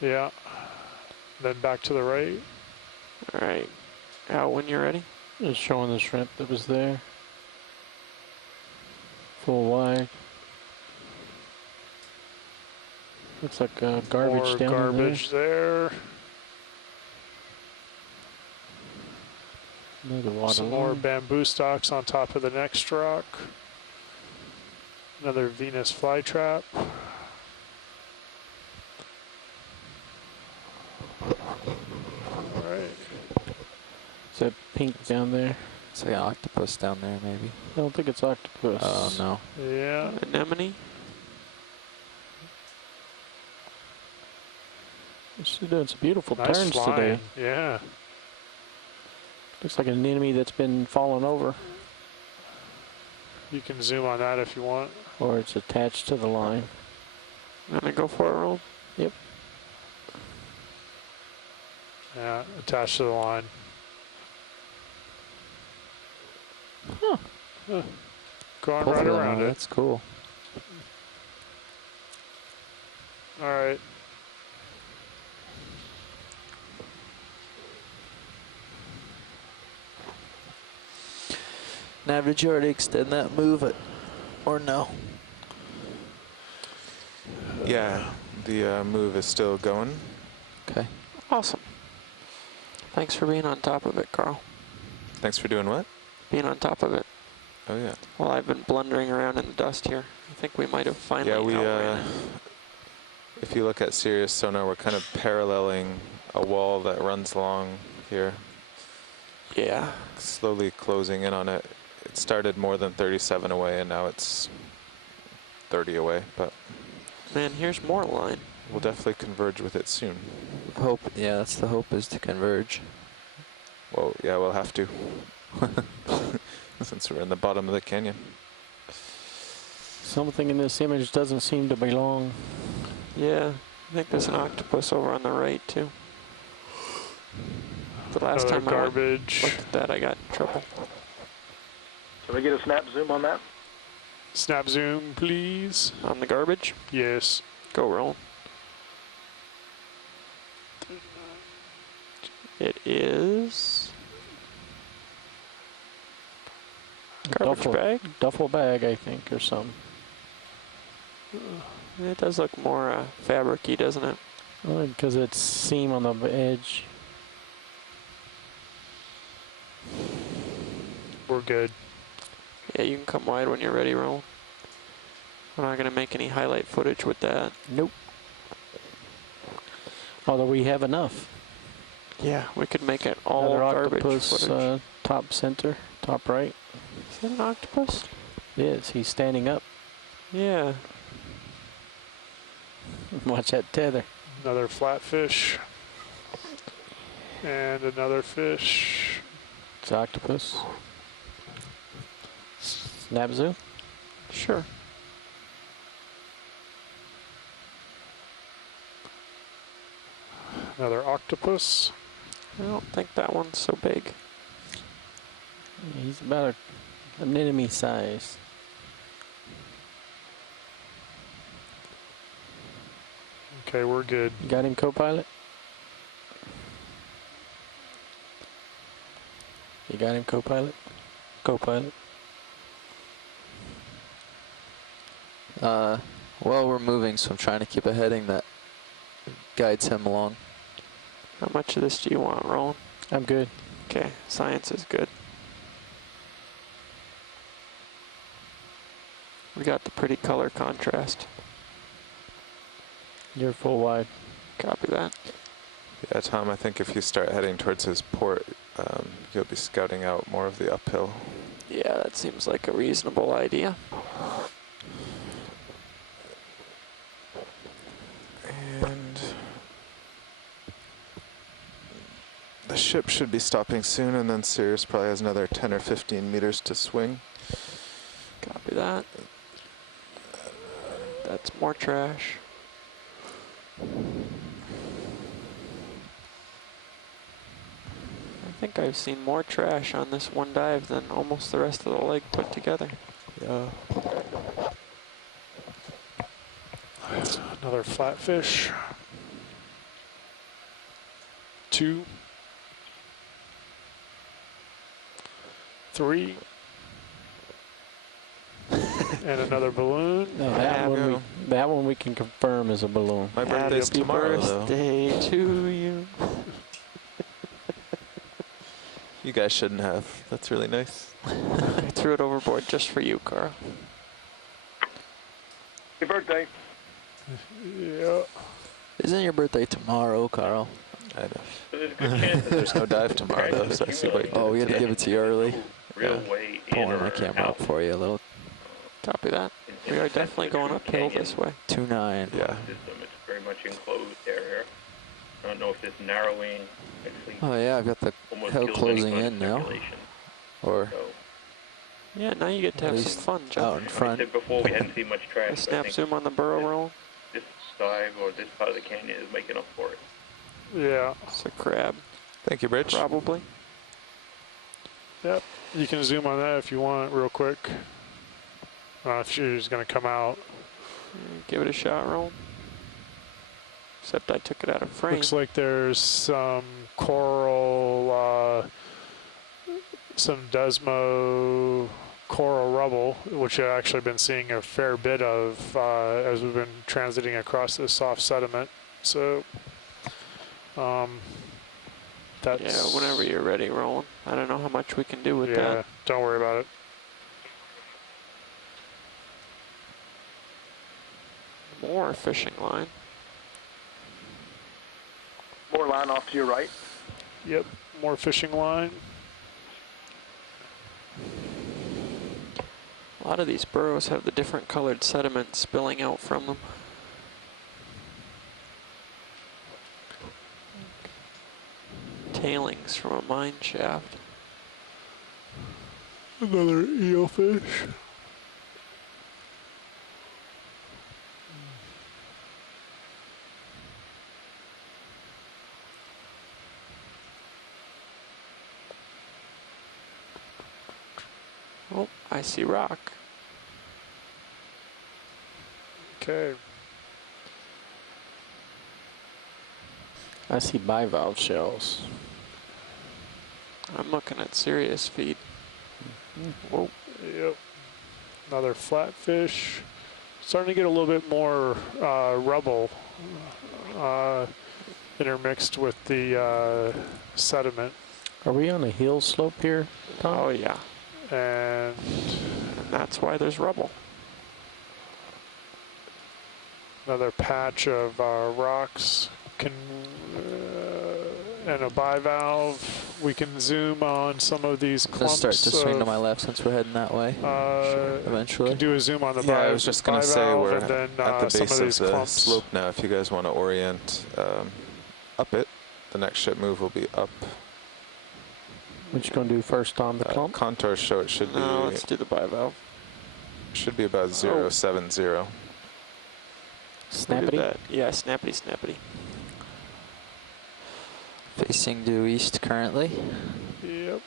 Yeah. Then back to the right. All right. Out when you're ready. Just showing the shrimp that was there. Full wide. Looks like garbage More down garbage there. Another water Some line. more bamboo stalks on top of the next rock. Another Venus flytrap. Alright. Is that pink down there? It's like an octopus down there, maybe. I don't think it's octopus. Oh, no. Yeah. Anemone. She's doing some beautiful Nice turns flying. today. Yeah. Looks like an anemone that's been fallen over. You can zoom on that if you want. Or it's attached to the line. I'm gonna go for it, roll. Yep. Yeah, attached to the line. Huh. Going Both right of them around are. it. That's cool. Alright. Nav, did you already extend that move or no? Yeah, the move is still going. Okay. Awesome. Thanks for being on top of it, Carl. Thanks for doing what? Being on top of it. Oh yeah. Well, I've been blundering around in the dust here. I think we might have finally Yeah, we. outran it. If you look at Sirius sonar, we're kind of paralleling a wall that runs along here. Yeah. Slowly closing in on it. It started more than 37 away, and now it's 30 away. But man, here's more line. We'll definitely converge with it soon. Hope. Yeah, that's the hope, is to converge. Well, yeah, we'll have to. Since we're in the bottom of the canyon. Something in this image doesn't seem to belong. Yeah, I think there's an octopus over on the right too. The last Another time garbage. I looked at that, I got in trouble. Can we get a snap zoom on that? Snap zoom, please. On the garbage? Yes. Go roll. It is garbage bag? Duffel bag, I think, or something. It does look more fabric-y, doesn't it? Because it's seam on the edge. We're good. Yeah, you can come wide when you're ready, Roll. We're not going to make any highlight footage with that. Nope. Although we have enough. Yeah, we could make it all Another garbage octopus, footage. top center, top right. Is that an octopus? It is. He's standing up. Yeah. Watch that tether. Another flatfish. And another fish. It's octopus. Snap zoom? Sure. Another octopus. I don't think that one's so big. He's about an enemy size. Okay, we're good. You got him, co-pilot? You got him, co-pilot? Co-pilot? Well, we're moving, so I'm trying to keep a heading that guides him along. How much of this do you want, Roland? I'm good. Okay, science is good. We got the pretty color contrast. You're full wide. Copy that. Yeah, Tom, I think if you start heading towards his port, you'll be scouting out more of the uphill. Yeah, that seems like a reasonable idea. And the ship should be stopping soon, and then Sirius probably has another 10 or 15 meters to swing. Copy that. That's more trash. I think I've seen more trash on this one dive than almost the rest of the leg put together. Yeah. Another flatfish. 2. 3. And another balloon. No, that one we can confirm is a balloon. My birthday's Happy tomorrow, birthday to you. You guys shouldn't have. That's really nice. I threw it overboard just for you, Carl. Happy birthday. Yeah. Isn't your birthday tomorrow, Carl? I know. So there's a good chance that There's no dive tomorrow, though, so I see why you did Oh, it we had to today. give it to you early. real way in Pulling or my camera out. up for you a little. Copy that. We are definitely going uphill this way. 2-9. Yeah. System. It's very much enclosed area. I don't know if this narrowing actually Oh yeah, I've got the almost hell kills closing any in kind of now. circulation. Or So, Yeah, now you get to At have least some fun, out Joe. in I front. said before we hadn't seen much trash. A but I snap think zoom on the burrow roll. this dive or this part of the canyon is making up for it. Yeah. It's a crab, Thank you, Bridge. probably. Yep. You can zoom on that if you want real quick. If she's going to come out. Give it a shot, roll. Except I took it out of frame. Looks like there's some coral, some Desmo coral rubble, which I've actually been seeing a fair bit of as we've been transiting across this soft sediment. So that's... Yeah, whenever you're ready, Roland. I don't know how much we can do with Yeah, that. don't worry about it. More fishing line. More line off to your right. Yep, more fishing line. A lot of these burrows have the different colored sediment spilling out from them. Tailings from a mine shaft. Another eelfish. Oh, I see rock. Okay. I see bivalve shells. I'm looking at serious feed. Whoa. Yep. Another flatfish. Starting to get a little bit more rubble intermixed with the sediment. Are we on a hill slope here, Tom? Oh yeah. And that's why there's rubble. Another patch of rocks and a bivalve. We can zoom on some of these clumps. Let's start to swing to my left since we're heading that way. Sure. Eventually. Can do a zoom on the I was just going to say we're and then, at the some base of of the clumps. slope now. If you guys want to orient up it, the next ship move will be up. What you going to do first, Tom? The clump? Contours show it should be. No, let's do the bivalve. Should be about 070. Snappity? Yeah, snappity. Facing due east currently. Yep.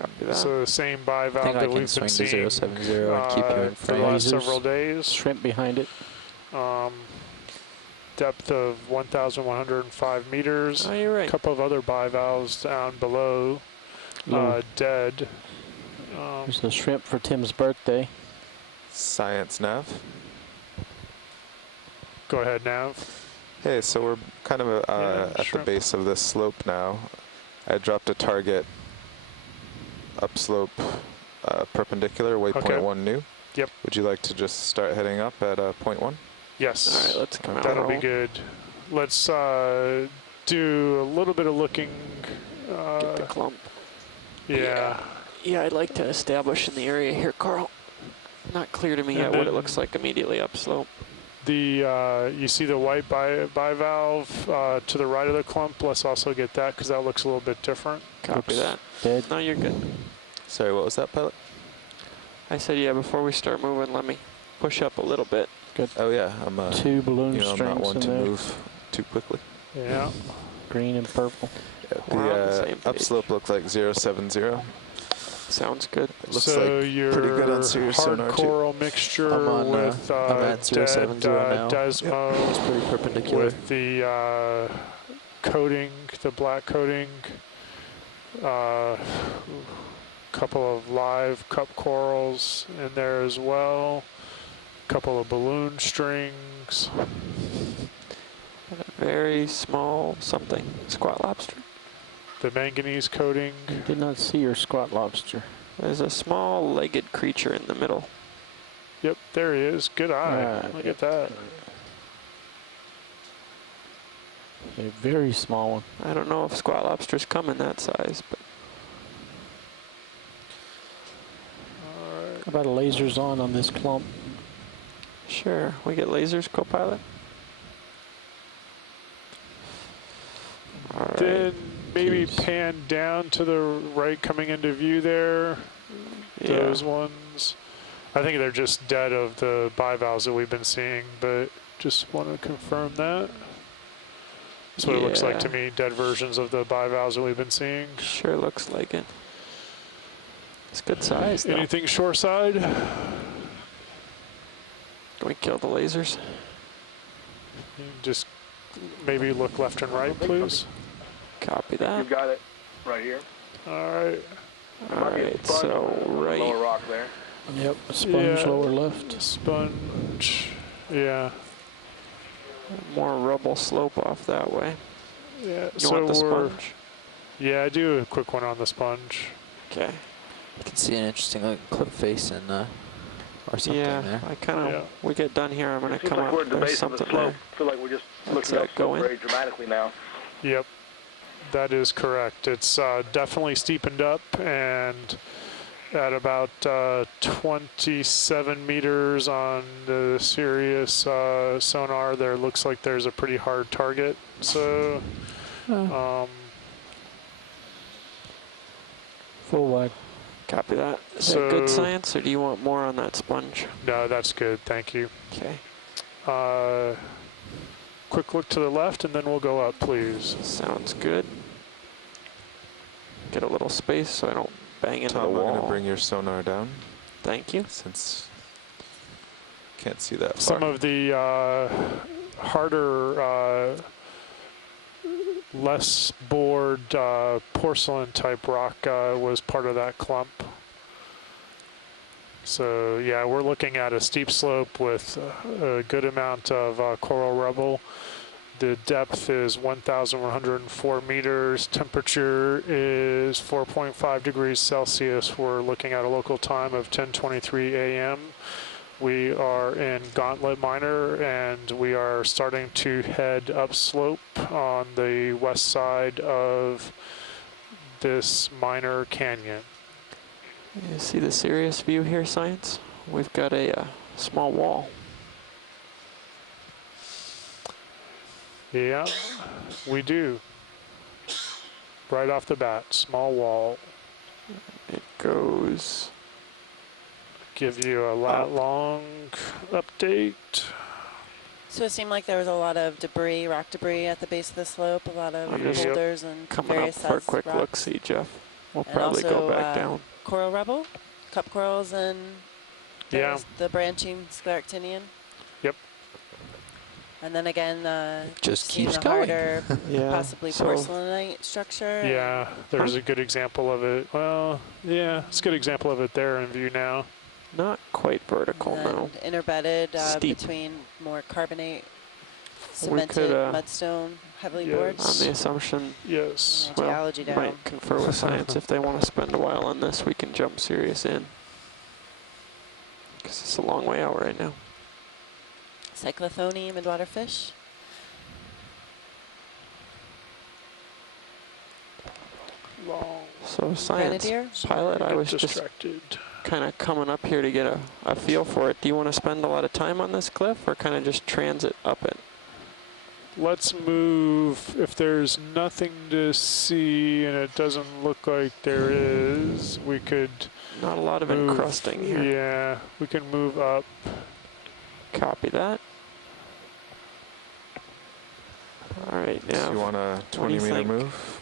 Copy that. So the same bivalve that we've been seeing 070 and keep you in for the frame. last several days. Shrimp behind it. Depth of 1,105 meters. Oh, you're right. A couple of other bivalves down below, dead. There's a shrimp for Tim's birthday. Science nav. Go ahead, Nav. Hey, so we're kind of at the base of this slope now. I dropped a target upslope perpendicular, waypoint 1 new. Yep. Would you like to just start heading up at point 1? Yes. All right, let's come out. That'll be good. Let's do a little bit of looking. Get the clump. Yeah. Yeah, I'd like to establish in the area here, Carl. Not clear to me yet what it looks like immediately upslope. You see the white bivalve to the right of the clump. Let's also get that because that looks a little bit different. Copy that. Dead. No, you're good. Sorry, what was that, pilot? I said, yeah, before we start moving, let me push up a little bit. Good. Oh yeah, I'm 2 balloon I'm not strings one in to there. move too quickly. Yeah. Green and purple. Yeah, We're on the the same page. upslope looks like 070. Sounds good. It looks so like your pretty good on Sirius hard sonar too. coral mixture I'm on, with I'm at 070 now. Desmo It's pretty perpendicular. with the coating, the black coating, couple of live cup corals in there as well, couple of balloon strings. And a very small something. Squat lobster. The manganese coating. Did not see your squat lobster. There's a small legged creature in the middle. Yep, there he is. Good eye. Right. Look at that. A very small one. I don't know if squat lobsters come in that size, but How about a lasers on this clump? sure. We get lasers, co-pilot. All right. Then maybe pan down to the right coming into view there. Yeah. Those ones. I think they're just dead of the bivalves that we've been seeing, but just want to confirm that. That's what it looks like to me, dead versions of the bivalves that we've been seeing. Sure looks like it. It's good size, though. Anything shoreside? Can we kill the lasers? Just maybe look left and right, please. Copy that. You got it right here. All right. All right, so right. Lower rock there. Yep, sponge Yeah. lower left. Sponge. Yeah. More rubble slope off that way. Yeah. You So want the we're. sponge? Yeah, I do a quick one on the sponge. Okay. You can see an interesting looking clip face in or something Yeah, there. I kind of. We get done here. I'm gonna Seems come like we're up. at the There's base of the something slope. there. I feel like we're just Let's looking up go slope in. very dramatically now. Yep. That is correct. It's definitely steepened up, and at about 27 meters on the Sirius sonar, there looks like there's a pretty hard target. So, Full wide. Copy that. Is that good science, or do you want more on that sponge? No, that's good. Thank you. Okay. Quick look to the left, and then we'll go up, please. Sounds good. Get a little space so I don't bang into Tom, the wall. I'm going to bring your sonar down. Thank you. Since can't see that far. Some of the harder, less bored porcelain type rock was part of that clump. So yeah, we're looking at a steep slope with a good amount of coral rubble. The depth is 1,104 meters. Temperature is 4.5 degrees Celsius. We're looking at a local time of 10:23 a.m. We are in Gauntlet Minor, and we are starting to head upslope on the west side of this minor canyon. You see the serious view here, Science? We've got a small wall. Yeah, we do. Right off the bat, small wall. It goes... Give you a lat long update. So it seemed like there was a lot of debris, rock debris at the base of the slope, a lot of boulders and coming up various for a quick rocks. look-see, Jeff. We'll And probably also, go back down. Coral rubble, cup corals, and the branching scleractinian. Yep. And then again, just seeing keeps the going. harder, Yeah, possibly porcelainite structure. Yeah, there's a good example of it. Well, yeah, it's a good example of it there in view now. Not quite vertical, no. Interbedded Steep. between more carbonate, We cemented could, mudstone, heavily bored. On the assumption, yes, well, geology down. Might confer with Science. If they want to spend a while on this, we can jump serious in. Because it's a long way out right now. Cyclothony, midwater fish. Long. So Science Grenadier? pilot, I was distracted. just kind of coming up here to get a feel for it. Do you want to spend a lot of time on this cliff or kind of just transit up it? Let's move. If there's nothing to see and it doesn't look like there is, we could Not a lot of move. encrusting here. Yeah, we can move up. Copy that. All right, now. So you want a 20-meter move?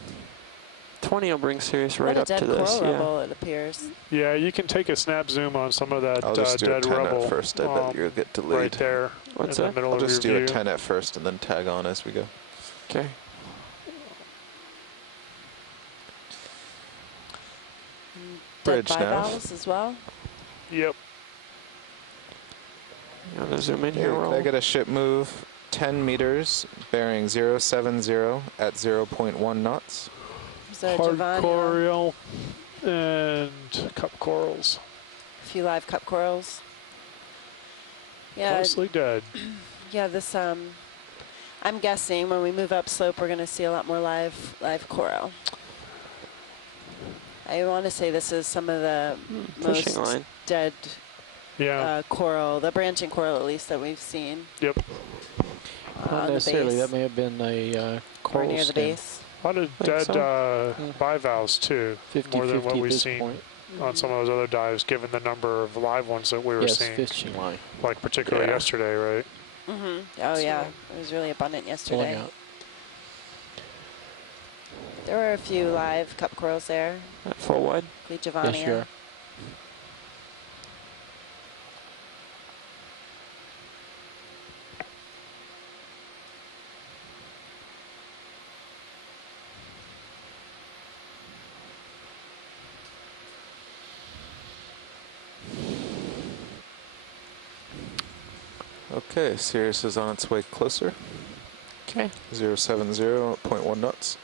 20 will bring Sirius right up to dead this. coral Yeah. rubble, it appears. Yeah, you can take a snap zoom on some of that I'll just do a dead 10 rubble. at first. I bet you'll get delayed. Right there. What's in that? the middle I'll of your just do a view. 10 at first and then tag on as we go. Okay. Dead Bridge nav. bivalves as well. Yep. You want to zoom in Hey, here, can I Roll? get a ship move 10 meters, bearing 070 at 0.1 knots? So Hard Giovanni, coral and cup corals. a few live cup corals. Yeah, Mostly dead. yeah. This I'm guessing when we move up slope, we're going to see a lot more live coral. I want to say this is some of the Fishing most line. dead Yeah. coral, the branching coral at least that we've seen. Yep. Not on the necessarily. base. That may have been a Or coral near the stem. base. A lot of Think dead so. bivalves too, 50, more than 50 what at we've this seen point. on some of those other dives, given the number of live ones that we were Yes, seeing, fishing line. like particularly Yeah. yesterday, right? Mm-hmm. Oh yeah, it was really abundant Pulling yesterday. out. There were a few live cup corals there. At full wide. The Giovanni. Yes, you are. Okay, Sirius is on its way closer. Okay. 070.1 knots.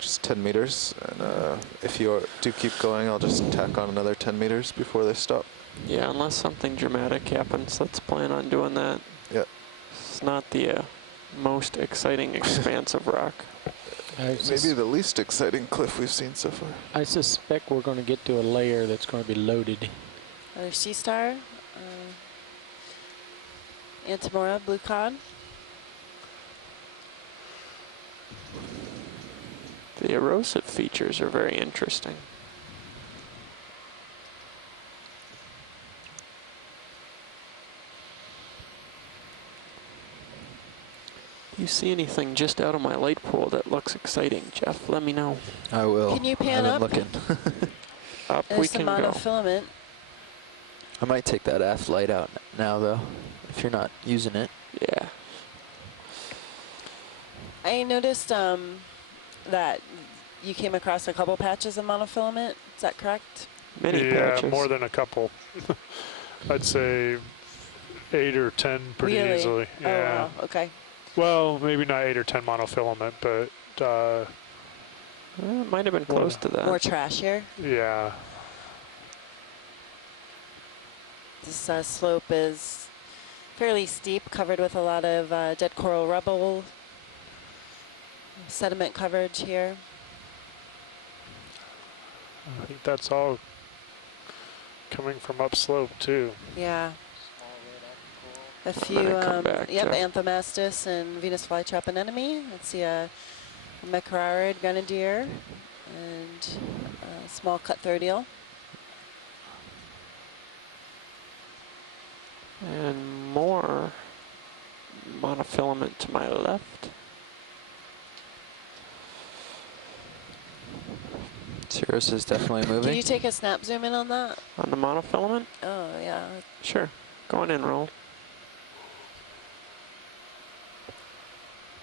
Just 10 meters. And if you do keep going, I'll just tack on another 10 meters before they stop. Yeah, unless something dramatic happens, let's plan on doing that. Yeah. It's not the most exciting expanse of rock. Maybe the least exciting cliff we've seen so far. I suspect we're going to get to a layer that's going to be loaded. Another sea star. Antimora, blue cod. The erosive features are very interesting. You see anything just out of my light pool that looks exciting, Jeff? Let me know. I will. Can you pan I've up? been looking. Up There's we some can go. monofilament. I might take that aft light out now, though, if you're not using it. Yeah. I noticed that you came across a couple patches of monofilament. Is that correct? Many Yeah, patches. more than a couple. I'd say 8 or 10 pretty Really? easily. Oh, Yeah. wow. Okay. Well, maybe not 8 or 10 monofilament, but Well, it might have been close to that. More trash here. yeah. This slope is fairly steep, covered with a lot of dead coral rubble, sediment coverage here. I think that's all coming from upslope too. Yeah. A I'm few, gonna come back, yep, Jeff. Anthomastus and Venus flytrap anemone. Let's see a Macrarid grenadier and a small cut third eel. And more monofilament to my left. Cirrus is definitely moving. Can you take a snap zoom in on that? On the monofilament? Oh, yeah. Sure. Going in, roll.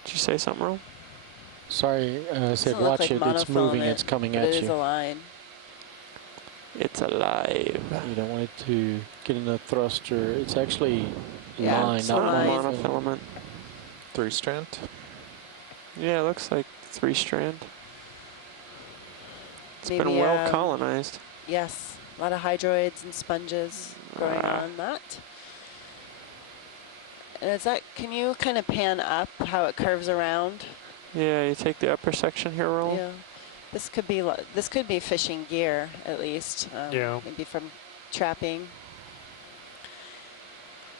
Did you say something, roll? Sorry, I said Doesn't look watch like it. It's moving. monofilament, It's coming but at it is a you. line. It's alive. You don't want it to get in the thruster. It's actually Yeah, line, it's not line. monofilament. Monofilament. 3-strand. Yeah, it looks like 3-strand. It's been Maybe, well colonized. Yes, a lot of hydroids and sponges growing on that. And is that, can you kind of pan up how it curves around? Yeah, you take the upper section here, roll. Yeah. This could be fishing gear at least. Yeah. Maybe from trapping.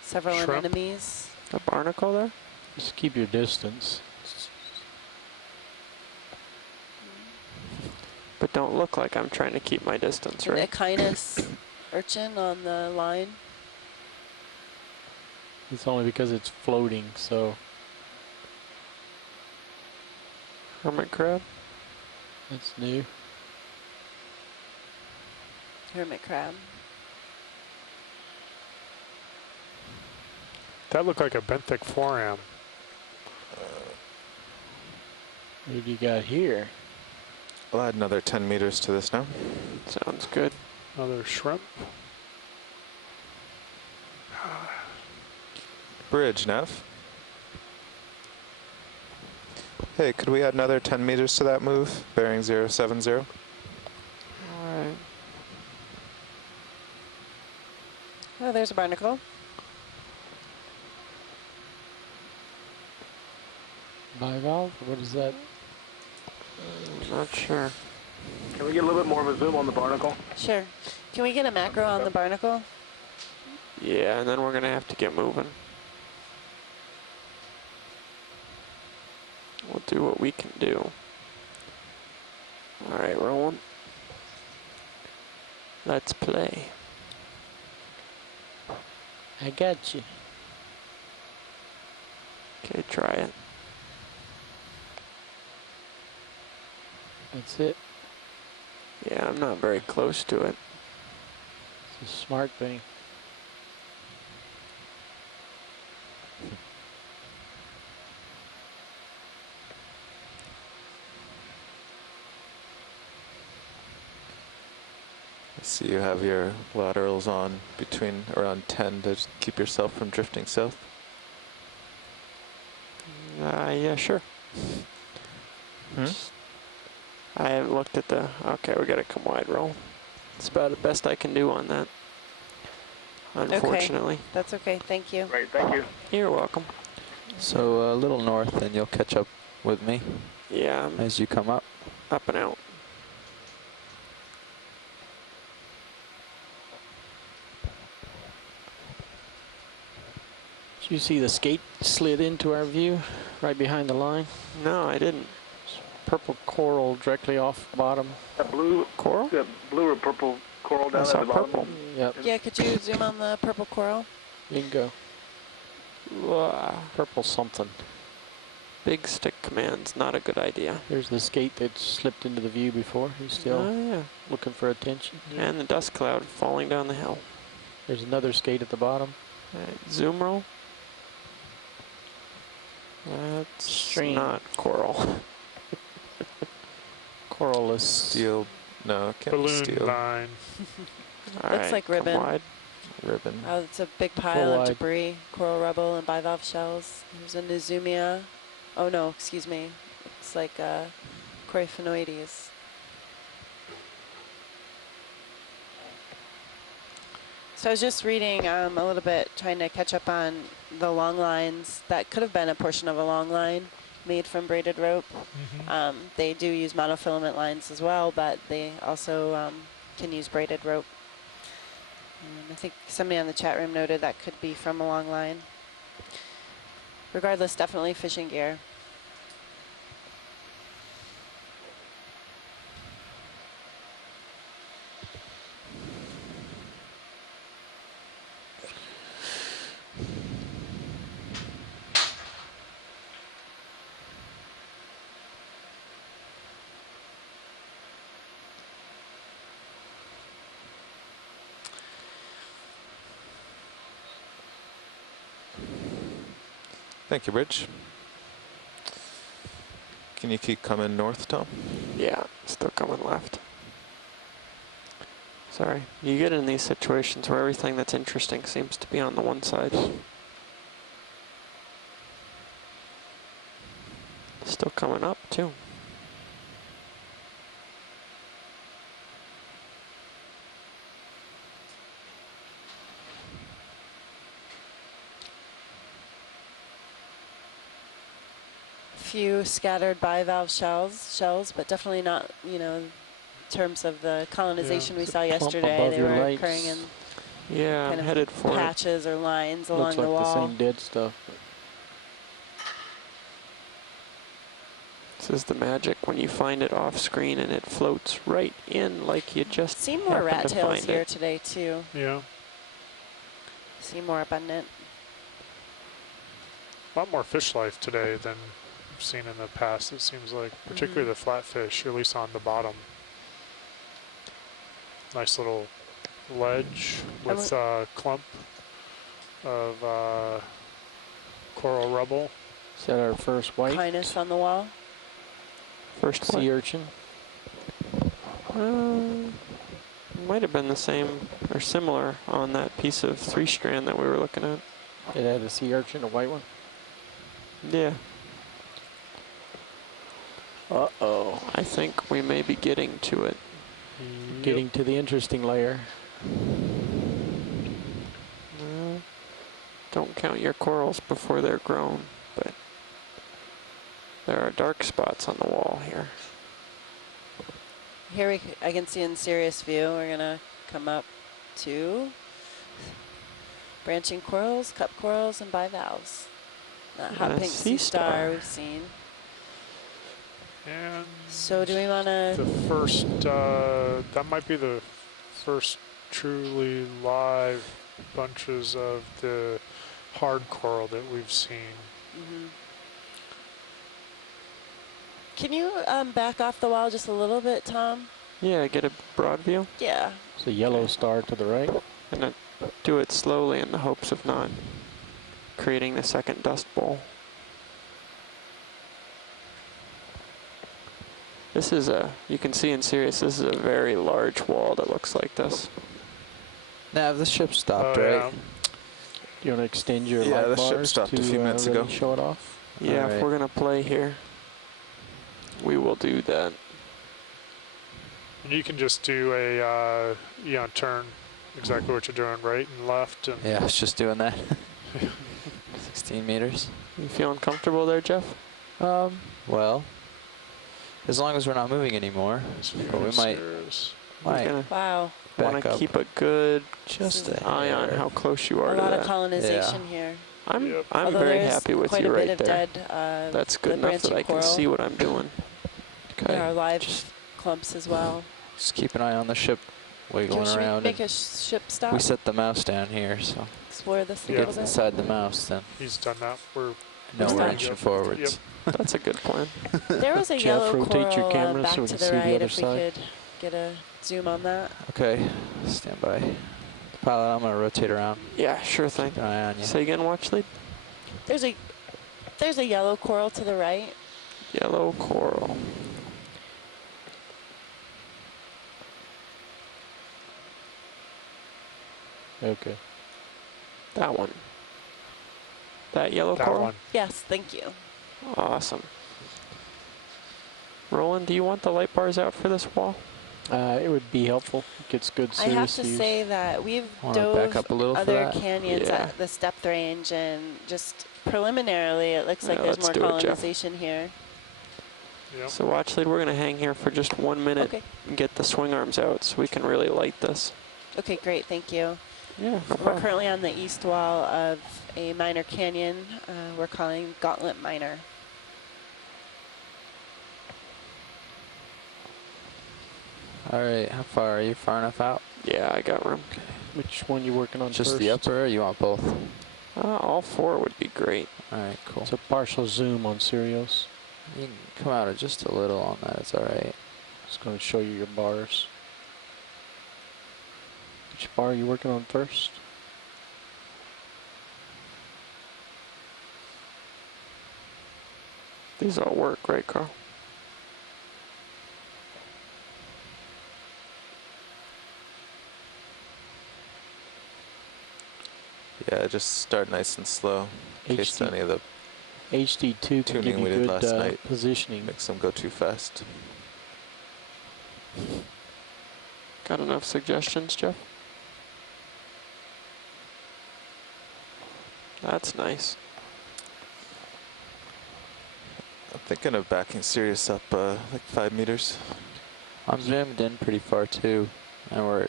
Several Shrimp. anemones. A barnacle there? Just keep your distance. But don't look like I'm trying to keep my distance, An right? Okeanos urchin on the line. It's only because it's floating, so Hermit crab? that's new. Hermit crab. That looked like a benthic foram. What do you got here? I'll add another 10 meters to this now. Sounds good. Another shrimp. Bridge, Nev. Hey, could we add another 10 meters to that move? Bearing 070. All right. Oh, there's a barnacle. Bivalve? What is that? Not sure. Can we get a little bit more of a zoom on the barnacle? Sure. Can we get a macro on the barnacle? Yeah, and then we're gonna have to get moving. We'll do what we can do. All right, rolling. Let's play. I got you. Okay, try it. That's it. Yeah, I'm not very close to it. It's a smart thing. I see you have your laterals on between around 10 to keep yourself from drifting south. Yeah, sure. Hmm? I haven't looked at the, okay, we gotta come wide roll. It's about the best I can do on that, unfortunately. Okay. That's okay. Thank you. Great, thank you. You're welcome. So a little north, and you'll catch up with me Yeah, I'm as you come up. up and out. Did you see the skate slid into our view right behind the line? No, I didn't. Purple coral directly off bottom. That blue Coral? that blue or purple coral down I at saw the bottom. purple. Yep, Yeah, could you zoom on the purple coral? bingo. Wow. Purple something. big stick command's not a good idea. There's the skate that slipped into the view before. He's still looking for attention. And the dust cloud falling down the hill. There's another skate at the bottom. Zoom roll. That's Stream. not coral. Coralless. Steel. No, it can't be Balloon steel. line. Looks like ribbon. Wide. Ribbon. Oh, it's a big pile of debris, coral rubble and bivalve shells. There's a Nizumia. Oh no, excuse me. Looks like Coryphaenoides. So I was just reading a little bit, trying to catch up on the long lines. That could have been a portion of a long line made from braided rope. They do use monofilament lines as well, but they also can use braided rope. I think somebody on the chat room noted that could be from a long line. Regardless, definitely fishing gear. Thank you, Bridge. Can you keep coming north, Tom? Yeah, still coming left. Sorry. You get in these situations where everything that's interesting seems to be on the one side. Still coming up, too. Few scattered bivalve shells, but definitely not, you know, in terms of the colonization we saw yesterday. They were occurring in I'm headed for patches or lines along Looks like the wall. the same dead stuff. This is the magic when you find it off screen and it floats right in like you just See more rat to tails find here it. today too. Yeah. See more abundant. A lot more fish life today than I've seen in the past, it seems like, particularly the flatfish, at least on the bottom. Nice little ledge with a clump of coral rubble. Is that our first white? Kindness on the wall. First sea urchin. Might have been the same or similar on that piece of 3-strand that we were looking at. It had a sea urchin, a white one. Yeah. Uh-oh. I think we may be getting to it. Getting to the interesting layer. No, don't count your corals before they're grown, but there are dark spots on the wall here. Here I can see in serious view, we're gonna come up to branching corals, cup corals, and bivalves. That hot pink sea star we've seen. And so do we want to... The first, that might be the first truly live bunches of the hard coral that we've seen. Can you back off the wall just a little bit, Tom? Yeah, get a broad view. Yeah. It's a yellow star to the right. And then do it slowly in the hopes of not creating the second dust bowl. This is you can see in Sirius, this is a very large wall that looks like this. Nav, the ship stopped, right? Do you want to extend your light the bars ship stopped to, a few minutes really ago. show it off? Yeah, if we're going to play here, we will do that. And you can just do a, turn exactly what you're doing, right and left. And yeah, I was just doing that. 16 meters. You feeling comfortable there, Jeff? Well, as long as we're not moving anymore, but we might wow. Want to keep a good just eye on how close you are a to lot that. of colonization here. I'm very happy with you right there. Dead, that's good enough that I can see what I'm doing. Okay. There are live clumps as well. Just keep an eye on the ship wiggling around. Should we make a ship stop? We set the mouse down here, so explore this a get little bit. inside the mouse then. He's done that. We're No Next time. wrenching forwards. That's a good plan. There was a Jeff, yellow rotate your coral camera back so we to can the see the right other if we side. could get a zoom on that. Okay, stand by. Pilot, I'm gonna rotate around. Yeah, sure thing. Keep an eye on you. Say again, watch lead. There's a yellow coral to the right. Yellow coral. Okay. That one. That yellow That coral? one. Yes, thank you. Awesome. Roland, do you want the light bars out for this wall? It would be helpful. It gets good I have serious to views. say that we've Wanna back dove up a little for other that? canyons Yeah. at this depth range, and just preliminarily, it looks like Yeah, there's let's more do it, Jeff. colonization here. Yep. So watch lead, we're gonna hang here for just 1 minute Okay. and get the swing arms out so we can really light this. Okay, great, thank you. Yeah, no We're problem. currently on the east wall of a minor canyon we're calling Gauntlet Minor. All right, how far are you? Far enough out? Yeah, I got room. Which one you working on Just first? the upper, or you want both? All four would be great. All right, cool. It's a partial zoom on Sirius. You can come out just a little on that. It's all right. Just going to show you your bars. Which bar are you working on first? These all work, right, Carl? Yeah, just start nice and slow in case HD any of the HD2 can give tuning you we did good last night positioning. makes them go too fast. Got enough suggestions, Jeff? That's nice. I'm thinking of backing Sirius up like 5 meters. I'm zoomed in pretty far too, and we're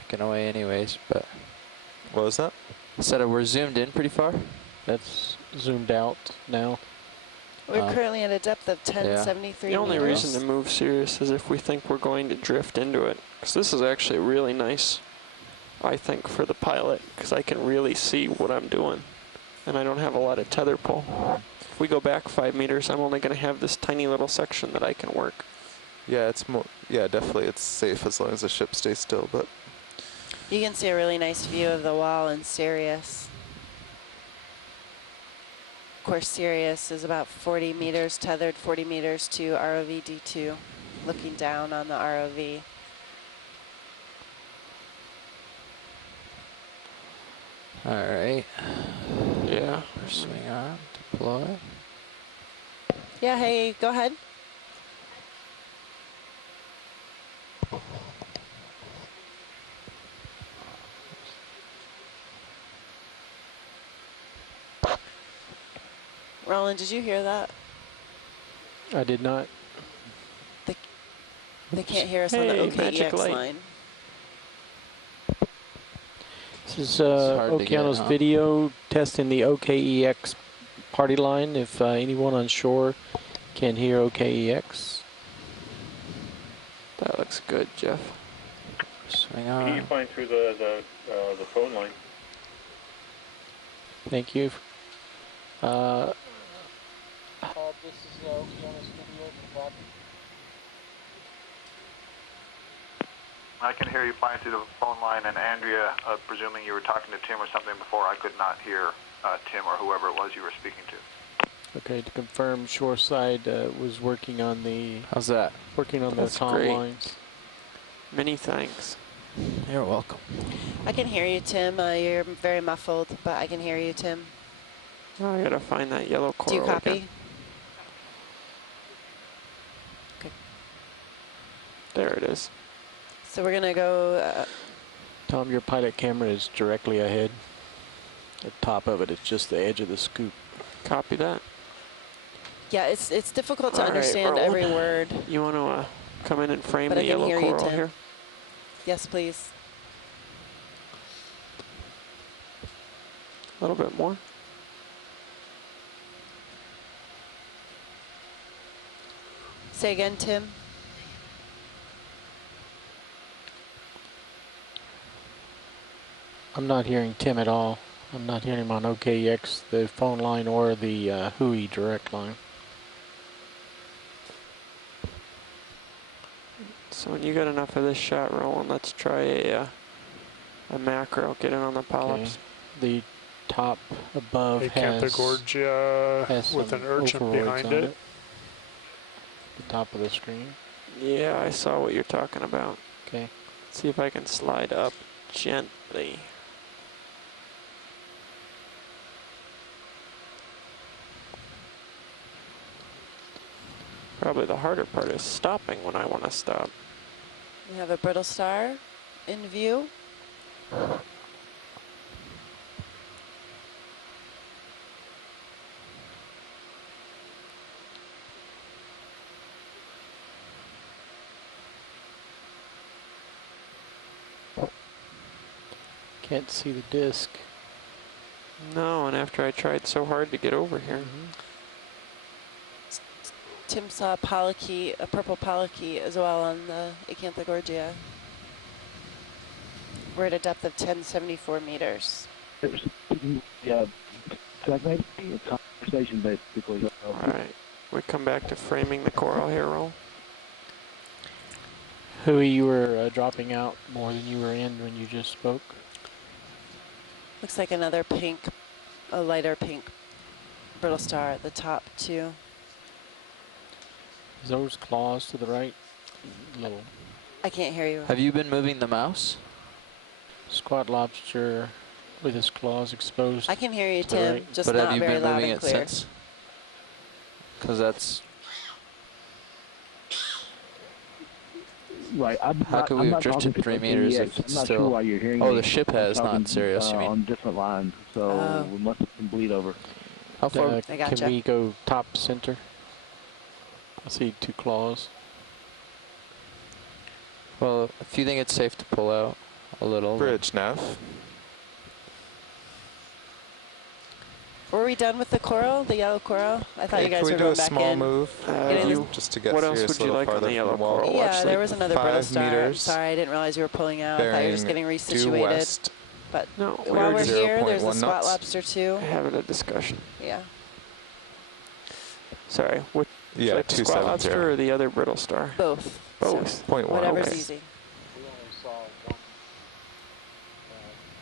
backing away anyways. But What was that? I said we're zoomed in pretty far. That's zoomed out now. We're currently at a depth of 1073 The only meters. reason to move Sirius is if we think we're going to drift into it. Because this is actually really nice, I think, for the pilot, because I can really see what I'm doing. And I don't have a lot of tether pull. If we go back 5 meters, I'm only going to have this tiny little section that I can work. Yeah, it's more. Yeah, definitely, it's safe as long as the ship stays still. But You can see a really nice view of the wall in Sirius. Of course, Sirius is about 40 meters tethered, 40 meters to ROV D2, looking down on the ROV. All right. Yeah. Swing arm, deploy. Yeah, hey, go ahead. Roland, did you hear that? I did not. They can't hear us on Hey, the magic OKEX light. line. This is hard to get, Okeanos huh? video testing the OKEX party line. If anyone on shore can hear OKEX. That looks good, Jeff. Swing You arm. find through the phone line. Thank you. This is Okeanos video. Copy. I can hear you fine through the phone line, and Andrea, presuming you were talking to Tim or something before, I could not hear Tim or whoever it was you were speaking to. Okay, to confirm, shoreside was working on the How's that? the That's comm great. lines. Many thanks. You're welcome. I can hear you, Tim. You're very muffled, but I can hear you, Tim. Oh, I gotta find that yellow coral Do you copy? again. There it is. So we're gonna go. Tom, your pilot camera is directly ahead. The top of it is just the edge of the scoop. Copy that. Yeah, it's difficult to All right, understand every Roland. word. You want to come in and frame But the I can yellow hear you, coral Tim. here? Yes, please. A little bit more. Say again, Tim. I'm not hearing Tim at all. I'm not hearing him on OKX, the phone line or the Hui direct line. So when you got enough of this shot rolling, let's try a macro. Get in on the polyps. Okay. The top above Acanthogorgia has with an some urchin ophaloids behind on it. The top of the screen. Yeah, I saw what you're talking about. Okay. Let's see if I can slide up gently. Probably the harder part is stopping when I want to stop. We have a brittle star in view. Can't see the disc. No, and after I tried so hard to get over here. Tim saw a polychaete, a purple polychaete as well on the Acanthogorgia. We're at a depth of 1074 meters. Yeah, conversation basically. All right, we come back to framing the coral here, Roll. Hui, you were dropping out more than you were in when you just spoke. Looks like another pink, a lighter pink brittle star at the top too. Is those claws to the right? Little. I can't hear you. Have you been moving the mouse? Squat lobster with his claws exposed. I can hear you, to the Tim, right. just But not have you very been loud moving and it clear. since? Because that's Right. how could we have drifted 3 meters if I'm it's not still? sure why you're hearing Oh, me. the ship has, I'm talking, not serious. You mean? on different lines, so we must have some bleed over. How far? I gotcha. Can we go top center? I see 2 claws. Well, if you think it's safe to pull out a little. Bridge nav. Were we done with the coral, the yellow coral? I thought you guys were Can we do going a back small in. move just to get What else serious would a you little like on farther the from yellow wall? coral? Yeah, there was another brittle 5 star. I'm meters. sorry, I didn't realize you were pulling out. I thought you were just getting Due resituated. west. But No, while we're here, there's the 0.1 spot knots. lobster too. having a discussion. Yeah. Sorry, what? Yeah, like the squat lobster 270. or the other brittle star? Both. Both. So 0.1. whatever's okay. easy. We only saw one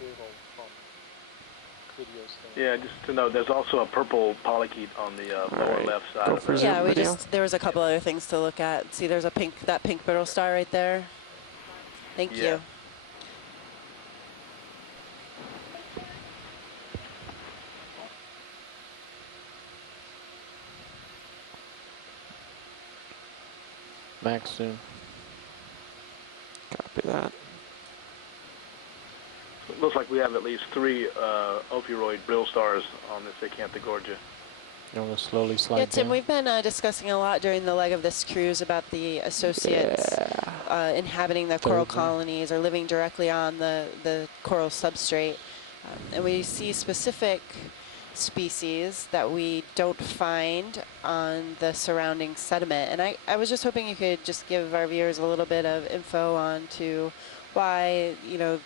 brittle from videos. Yeah, just to note, there's also a purple polychaete on the lower right. left side Go of for it. zoom Yeah, we video. there was a couple other things to look at. See, there's a that pink brittle star right there. Thank Yeah. you. Max zoom. Copy that. It looks like we have at least 3 ophiuroid brittle stars on this Acanthogorgia. You want to slowly slide Yeah, Tim, down? we've been discussing a lot during the leg of this cruise about the associates inhabiting the coral colonies or living directly on the coral substrate. And we see specific species that we don't find on the surrounding sediment. And I was just hoping you could just give our viewers a little bit of info on to why, you know,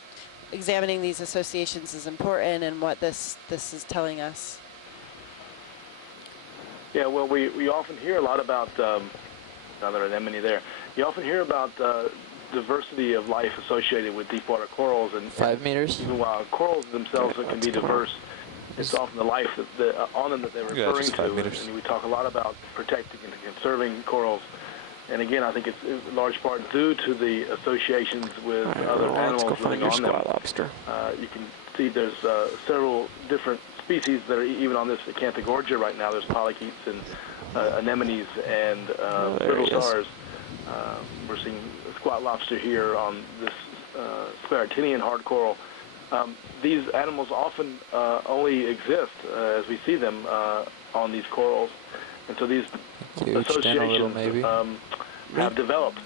examining these associations is important and what this is telling us. Yeah, well, we often hear a lot about, another anemone there, you often hear about diversity of life associated with deep water corals. And 5 meters? Even while corals themselves can be diverse, it's often the life on them that they're referring just 5 meters. And we talk a lot about protecting and conserving corals. And again, I think it's in large part due to the associations with other animals Let's go find living your on them. squat lobster. You can see there's several different species that are even on this Acanthogorgia right now. There's polychaetes and anemones and brittle stars. We're seeing squat lobster here on this Sparatinian hard coral. These animals often only exist as we see them on these corals. And so these associations have developed,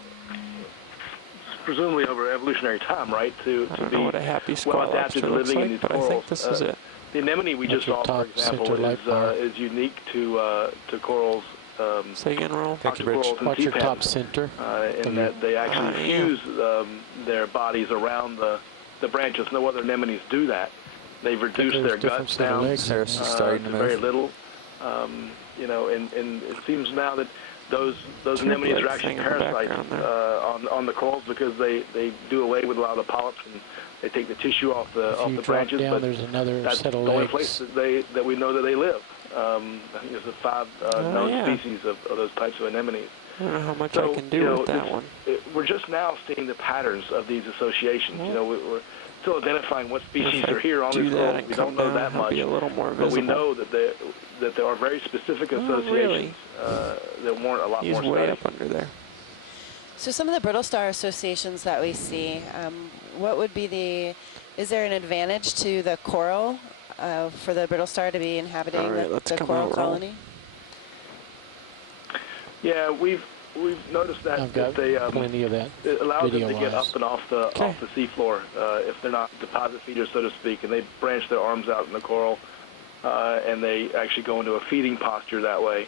presumably over evolutionary time, right, to be what a happy well adapted to living in these but corals. I think this is it. The anemone we just saw, for example, is unique to corals. Say again, Roll. Thank you, Rich. Watch your top center. In that they actually fuse their bodies around the branches. No other anemones do that. They've reduced their guts down to very little. You know, and it seems now that those anemones are actually parasites on the corals because they do away with a lot of the polyps and they take the tissue off the branches. Down, but there's another that's set of the only legs. place that we know that they live. I think there's 5 known species of those types of anemones. I don't know how much I can do with that one. We're just now seeing the patterns of these associations. You know, we're still identifying what species are here on these corals. We don't know that much, but we know that there are very specific associations that warrant a lot more study. He's way up under there. So some of the brittle star associations that we see, what would be is there an advantage to the coral for the brittle star to be inhabiting the coral colony? Yeah, we've noticed that they plenty of that. It allows them to get up and off the seafloor if they're not deposit feeders, so to speak, and they branch their arms out in the coral, and they actually go into a feeding posture that way,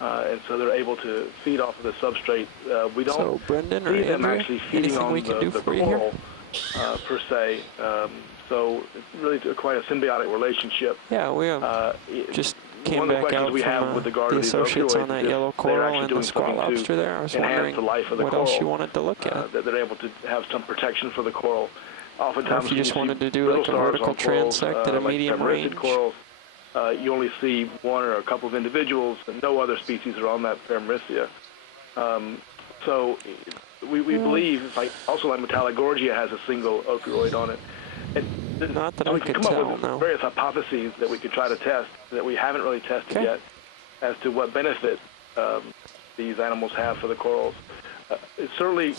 and so they're able to feed off of the substrate. We don't see them actually feeding on the coral per se. So it's really quite a symbiotic relationship. Yeah, we have just came back out we have with regard to the associates on that yellow coral and the squat something lobster there. I was wondering the life of the what coral, else you wanted to look at. That they're able to have some protection for the coral. Oftentimes, or if you just wanted to do like a vertical transect at a medium range. Corals, you only see 1 or a couple of individuals, and no other species are on that Paramecia. So we believe, also like Metallogorgia has a single ophiuroid on it. And not that I could come tell, up with various hypotheses that we could try to test that we haven't really tested yet as to what benefit these animals have for the corals. It's certainly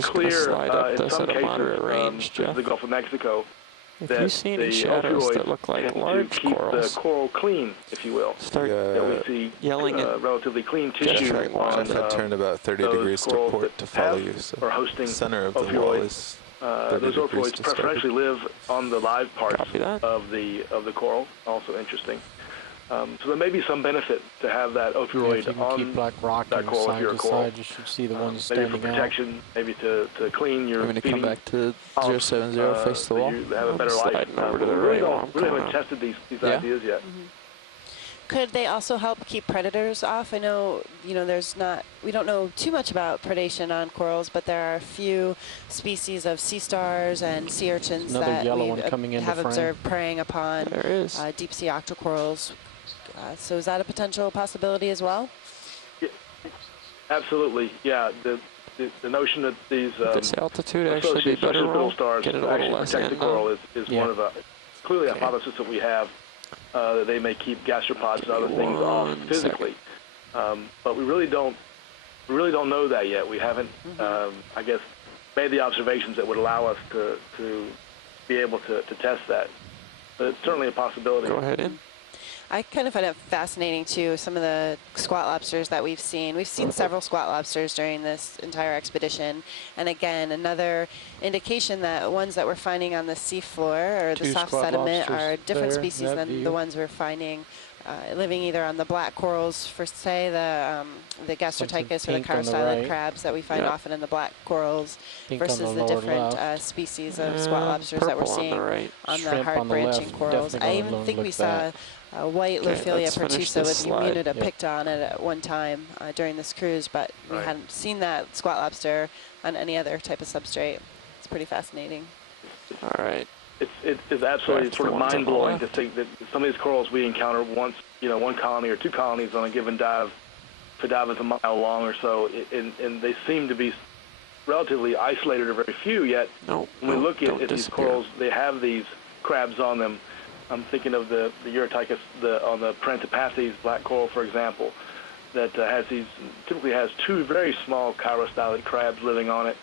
clear in some cases, the Gulf of Mexico, if you see any shadows that look like large corals, the coral clean, if you will. Start that we see yelling at relatively clean tissue on I've turned about 30 degrees to port to follow you. So or hosting center of the wall is those ophiuroids preferentially live on the live parts of the coral. Also interesting. So there may be some benefit to have that ophiuroid on that coral if you're a coral. You should see the ones maybe standing for protection, maybe to clean your I'm going to come back to 070, face the wall. You have a better life. We really haven't tested these ideas yet. Could they also help keep predators off? I know, we don't know too much about predation on corals, but there are a few species of sea stars and sea urchins that we have observed preying upon deep sea octocorals. So is that a potential possibility as well? Yeah, absolutely, yeah. The notion that these this altitude actually be better brittle stars get it a little less protect the coral is one of the clearly a hypothesis that we have. That they may keep gastropods and other things off physically, but we really don't know that yet. We haven't, I guess, made the observations that would allow us to be able to test that. But it's certainly a possibility. Go ahead, in. I kind of find it fascinating, too, some of the squat lobsters that we've seen. We've seen several squat lobsters during this entire expedition. And again, another indication that ones that we're finding on the seafloor or the soft sediment are different species than the ones we're finding living either on the black corals, for say the gastrotychus or the carostylid crabs that we find often in the black corals versus the different species of squat lobsters that we're seeing on the hard branching corals. I even think we saw white Lophilia pertusa with Munida picked on it at one time during this cruise, but we hadn't seen that squat lobster on any other type of substrate. It's pretty fascinating. All right. It's absolutely sort of mind-blowing to think that some of these corals we encounter once, one colony or 2 colonies on a given dive. If a dive is a mile long or so, and they seem to be relatively isolated or very few, yet when we look at these corals, they have these crabs on them. I'm thinking of the Eurytychus on the Parentopathes black coral, for example, that typically has 2 very small chirostylid crabs living on it.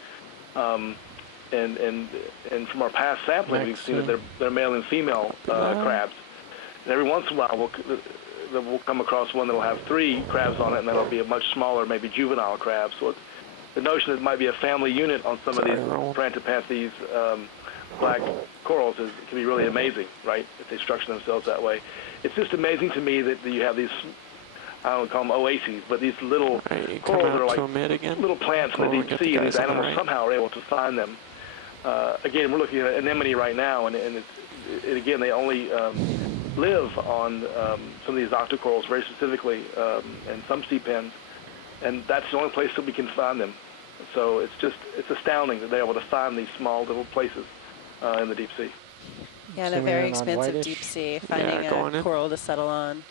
And from our past sampling, we've seen that they're male and female crabs. And every once in a while, we'll come across one that will have 3 crabs on it, and that'll be a much smaller, maybe juvenile crab. So the notion that it might be a family unit on some of these Parentopathes black corals can be really amazing, right, if they structure themselves that way. It's just amazing to me that you have these, I don't call them oases, but these little corals that are like little plants in the deep sea, and these animals somehow are able to find them. again, we're looking at anemone right now, and again, they only live on some of these octocorals very specifically, and some sea pens, and that's the only place that we can find them. So it's astounding that they're able to find these small little places in the deep sea. Yeah, in a very expansive deep sea, finding a coral to settle on.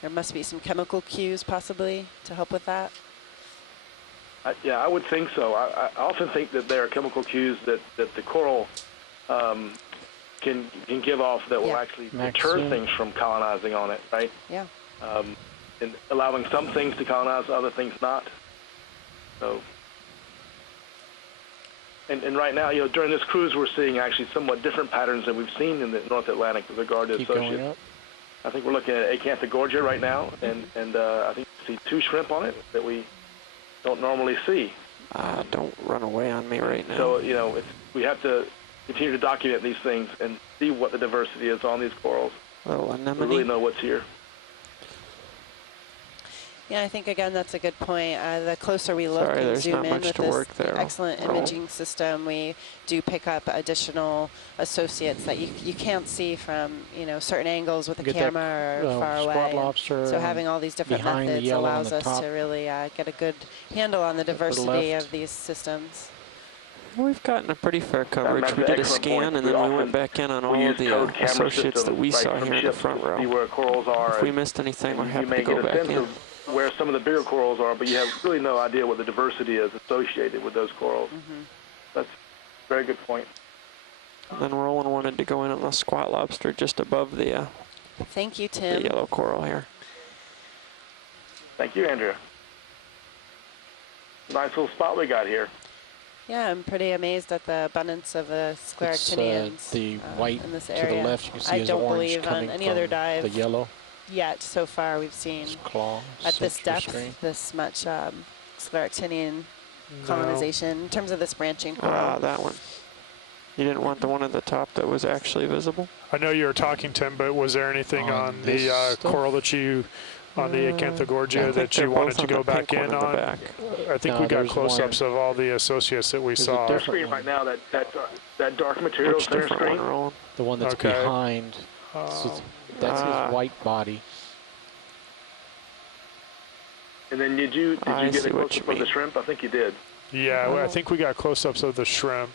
There must be some chemical cues possibly to help with that. Yeah, I would think so. I often think that there are chemical cues that the coral can give off that will actually deter things from colonizing on it, right? Yeah. And allowing some things to colonize, other things not. So, and right now, during this cruise, we're seeing actually somewhat different patterns than we've seen in the North Atlantic with regard to associates. I think we're looking at Acanthogorgia right now, and I think we see 2 shrimp on it that we don't normally see. Don't run away on me right now. So, we have to continue to document these things and see what the diversity is on these corals. Little anemone. To really know what's here. Yeah, I think, again, that's a good point. The closer we look and zoom in with this excellent imaging system, we do pick up additional associates that you can't see from, certain angles with the camera or far away. So having all these different methods allows us to really get a good handle on the diversity of these systems. We've gotten a pretty fair coverage. We did a scan, and then we went back in on all of the associates that we saw here in the front row. If we missed anything, we're happy to go back in. Where some of the bigger corals are, but you have really no idea what the diversity is associated with those corals. That's a very good point. And then Roland wanted to go in on the squat lobster just above the Thank you, Tim. The yellow coral here. Thank you, Andrea. Nice little spot we got here. Yeah, I'm pretty amazed at the abundance of the scleractinians the white in this area. To the left, you can see I don't orange believe coming on any from other dive the yellow. Yet so far we've seen at this depth this much scleractinian colonization in terms of this branching coral. That one. You didn't want the one at the top that was actually visible? I know you were talking, Tim, but was there anything on the coral that you, on the Acanthogorgia, that you wanted to go back in on? I think we got close-ups of all the associates that we saw. There's screen right now, that dark material center screen. The one that's behind. That's his white body. And then did you get a close-up of the shrimp? I think you did. Yeah, I think we got close-ups of the shrimp.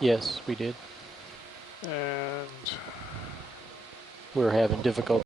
Yes, we did. And we're having difficulty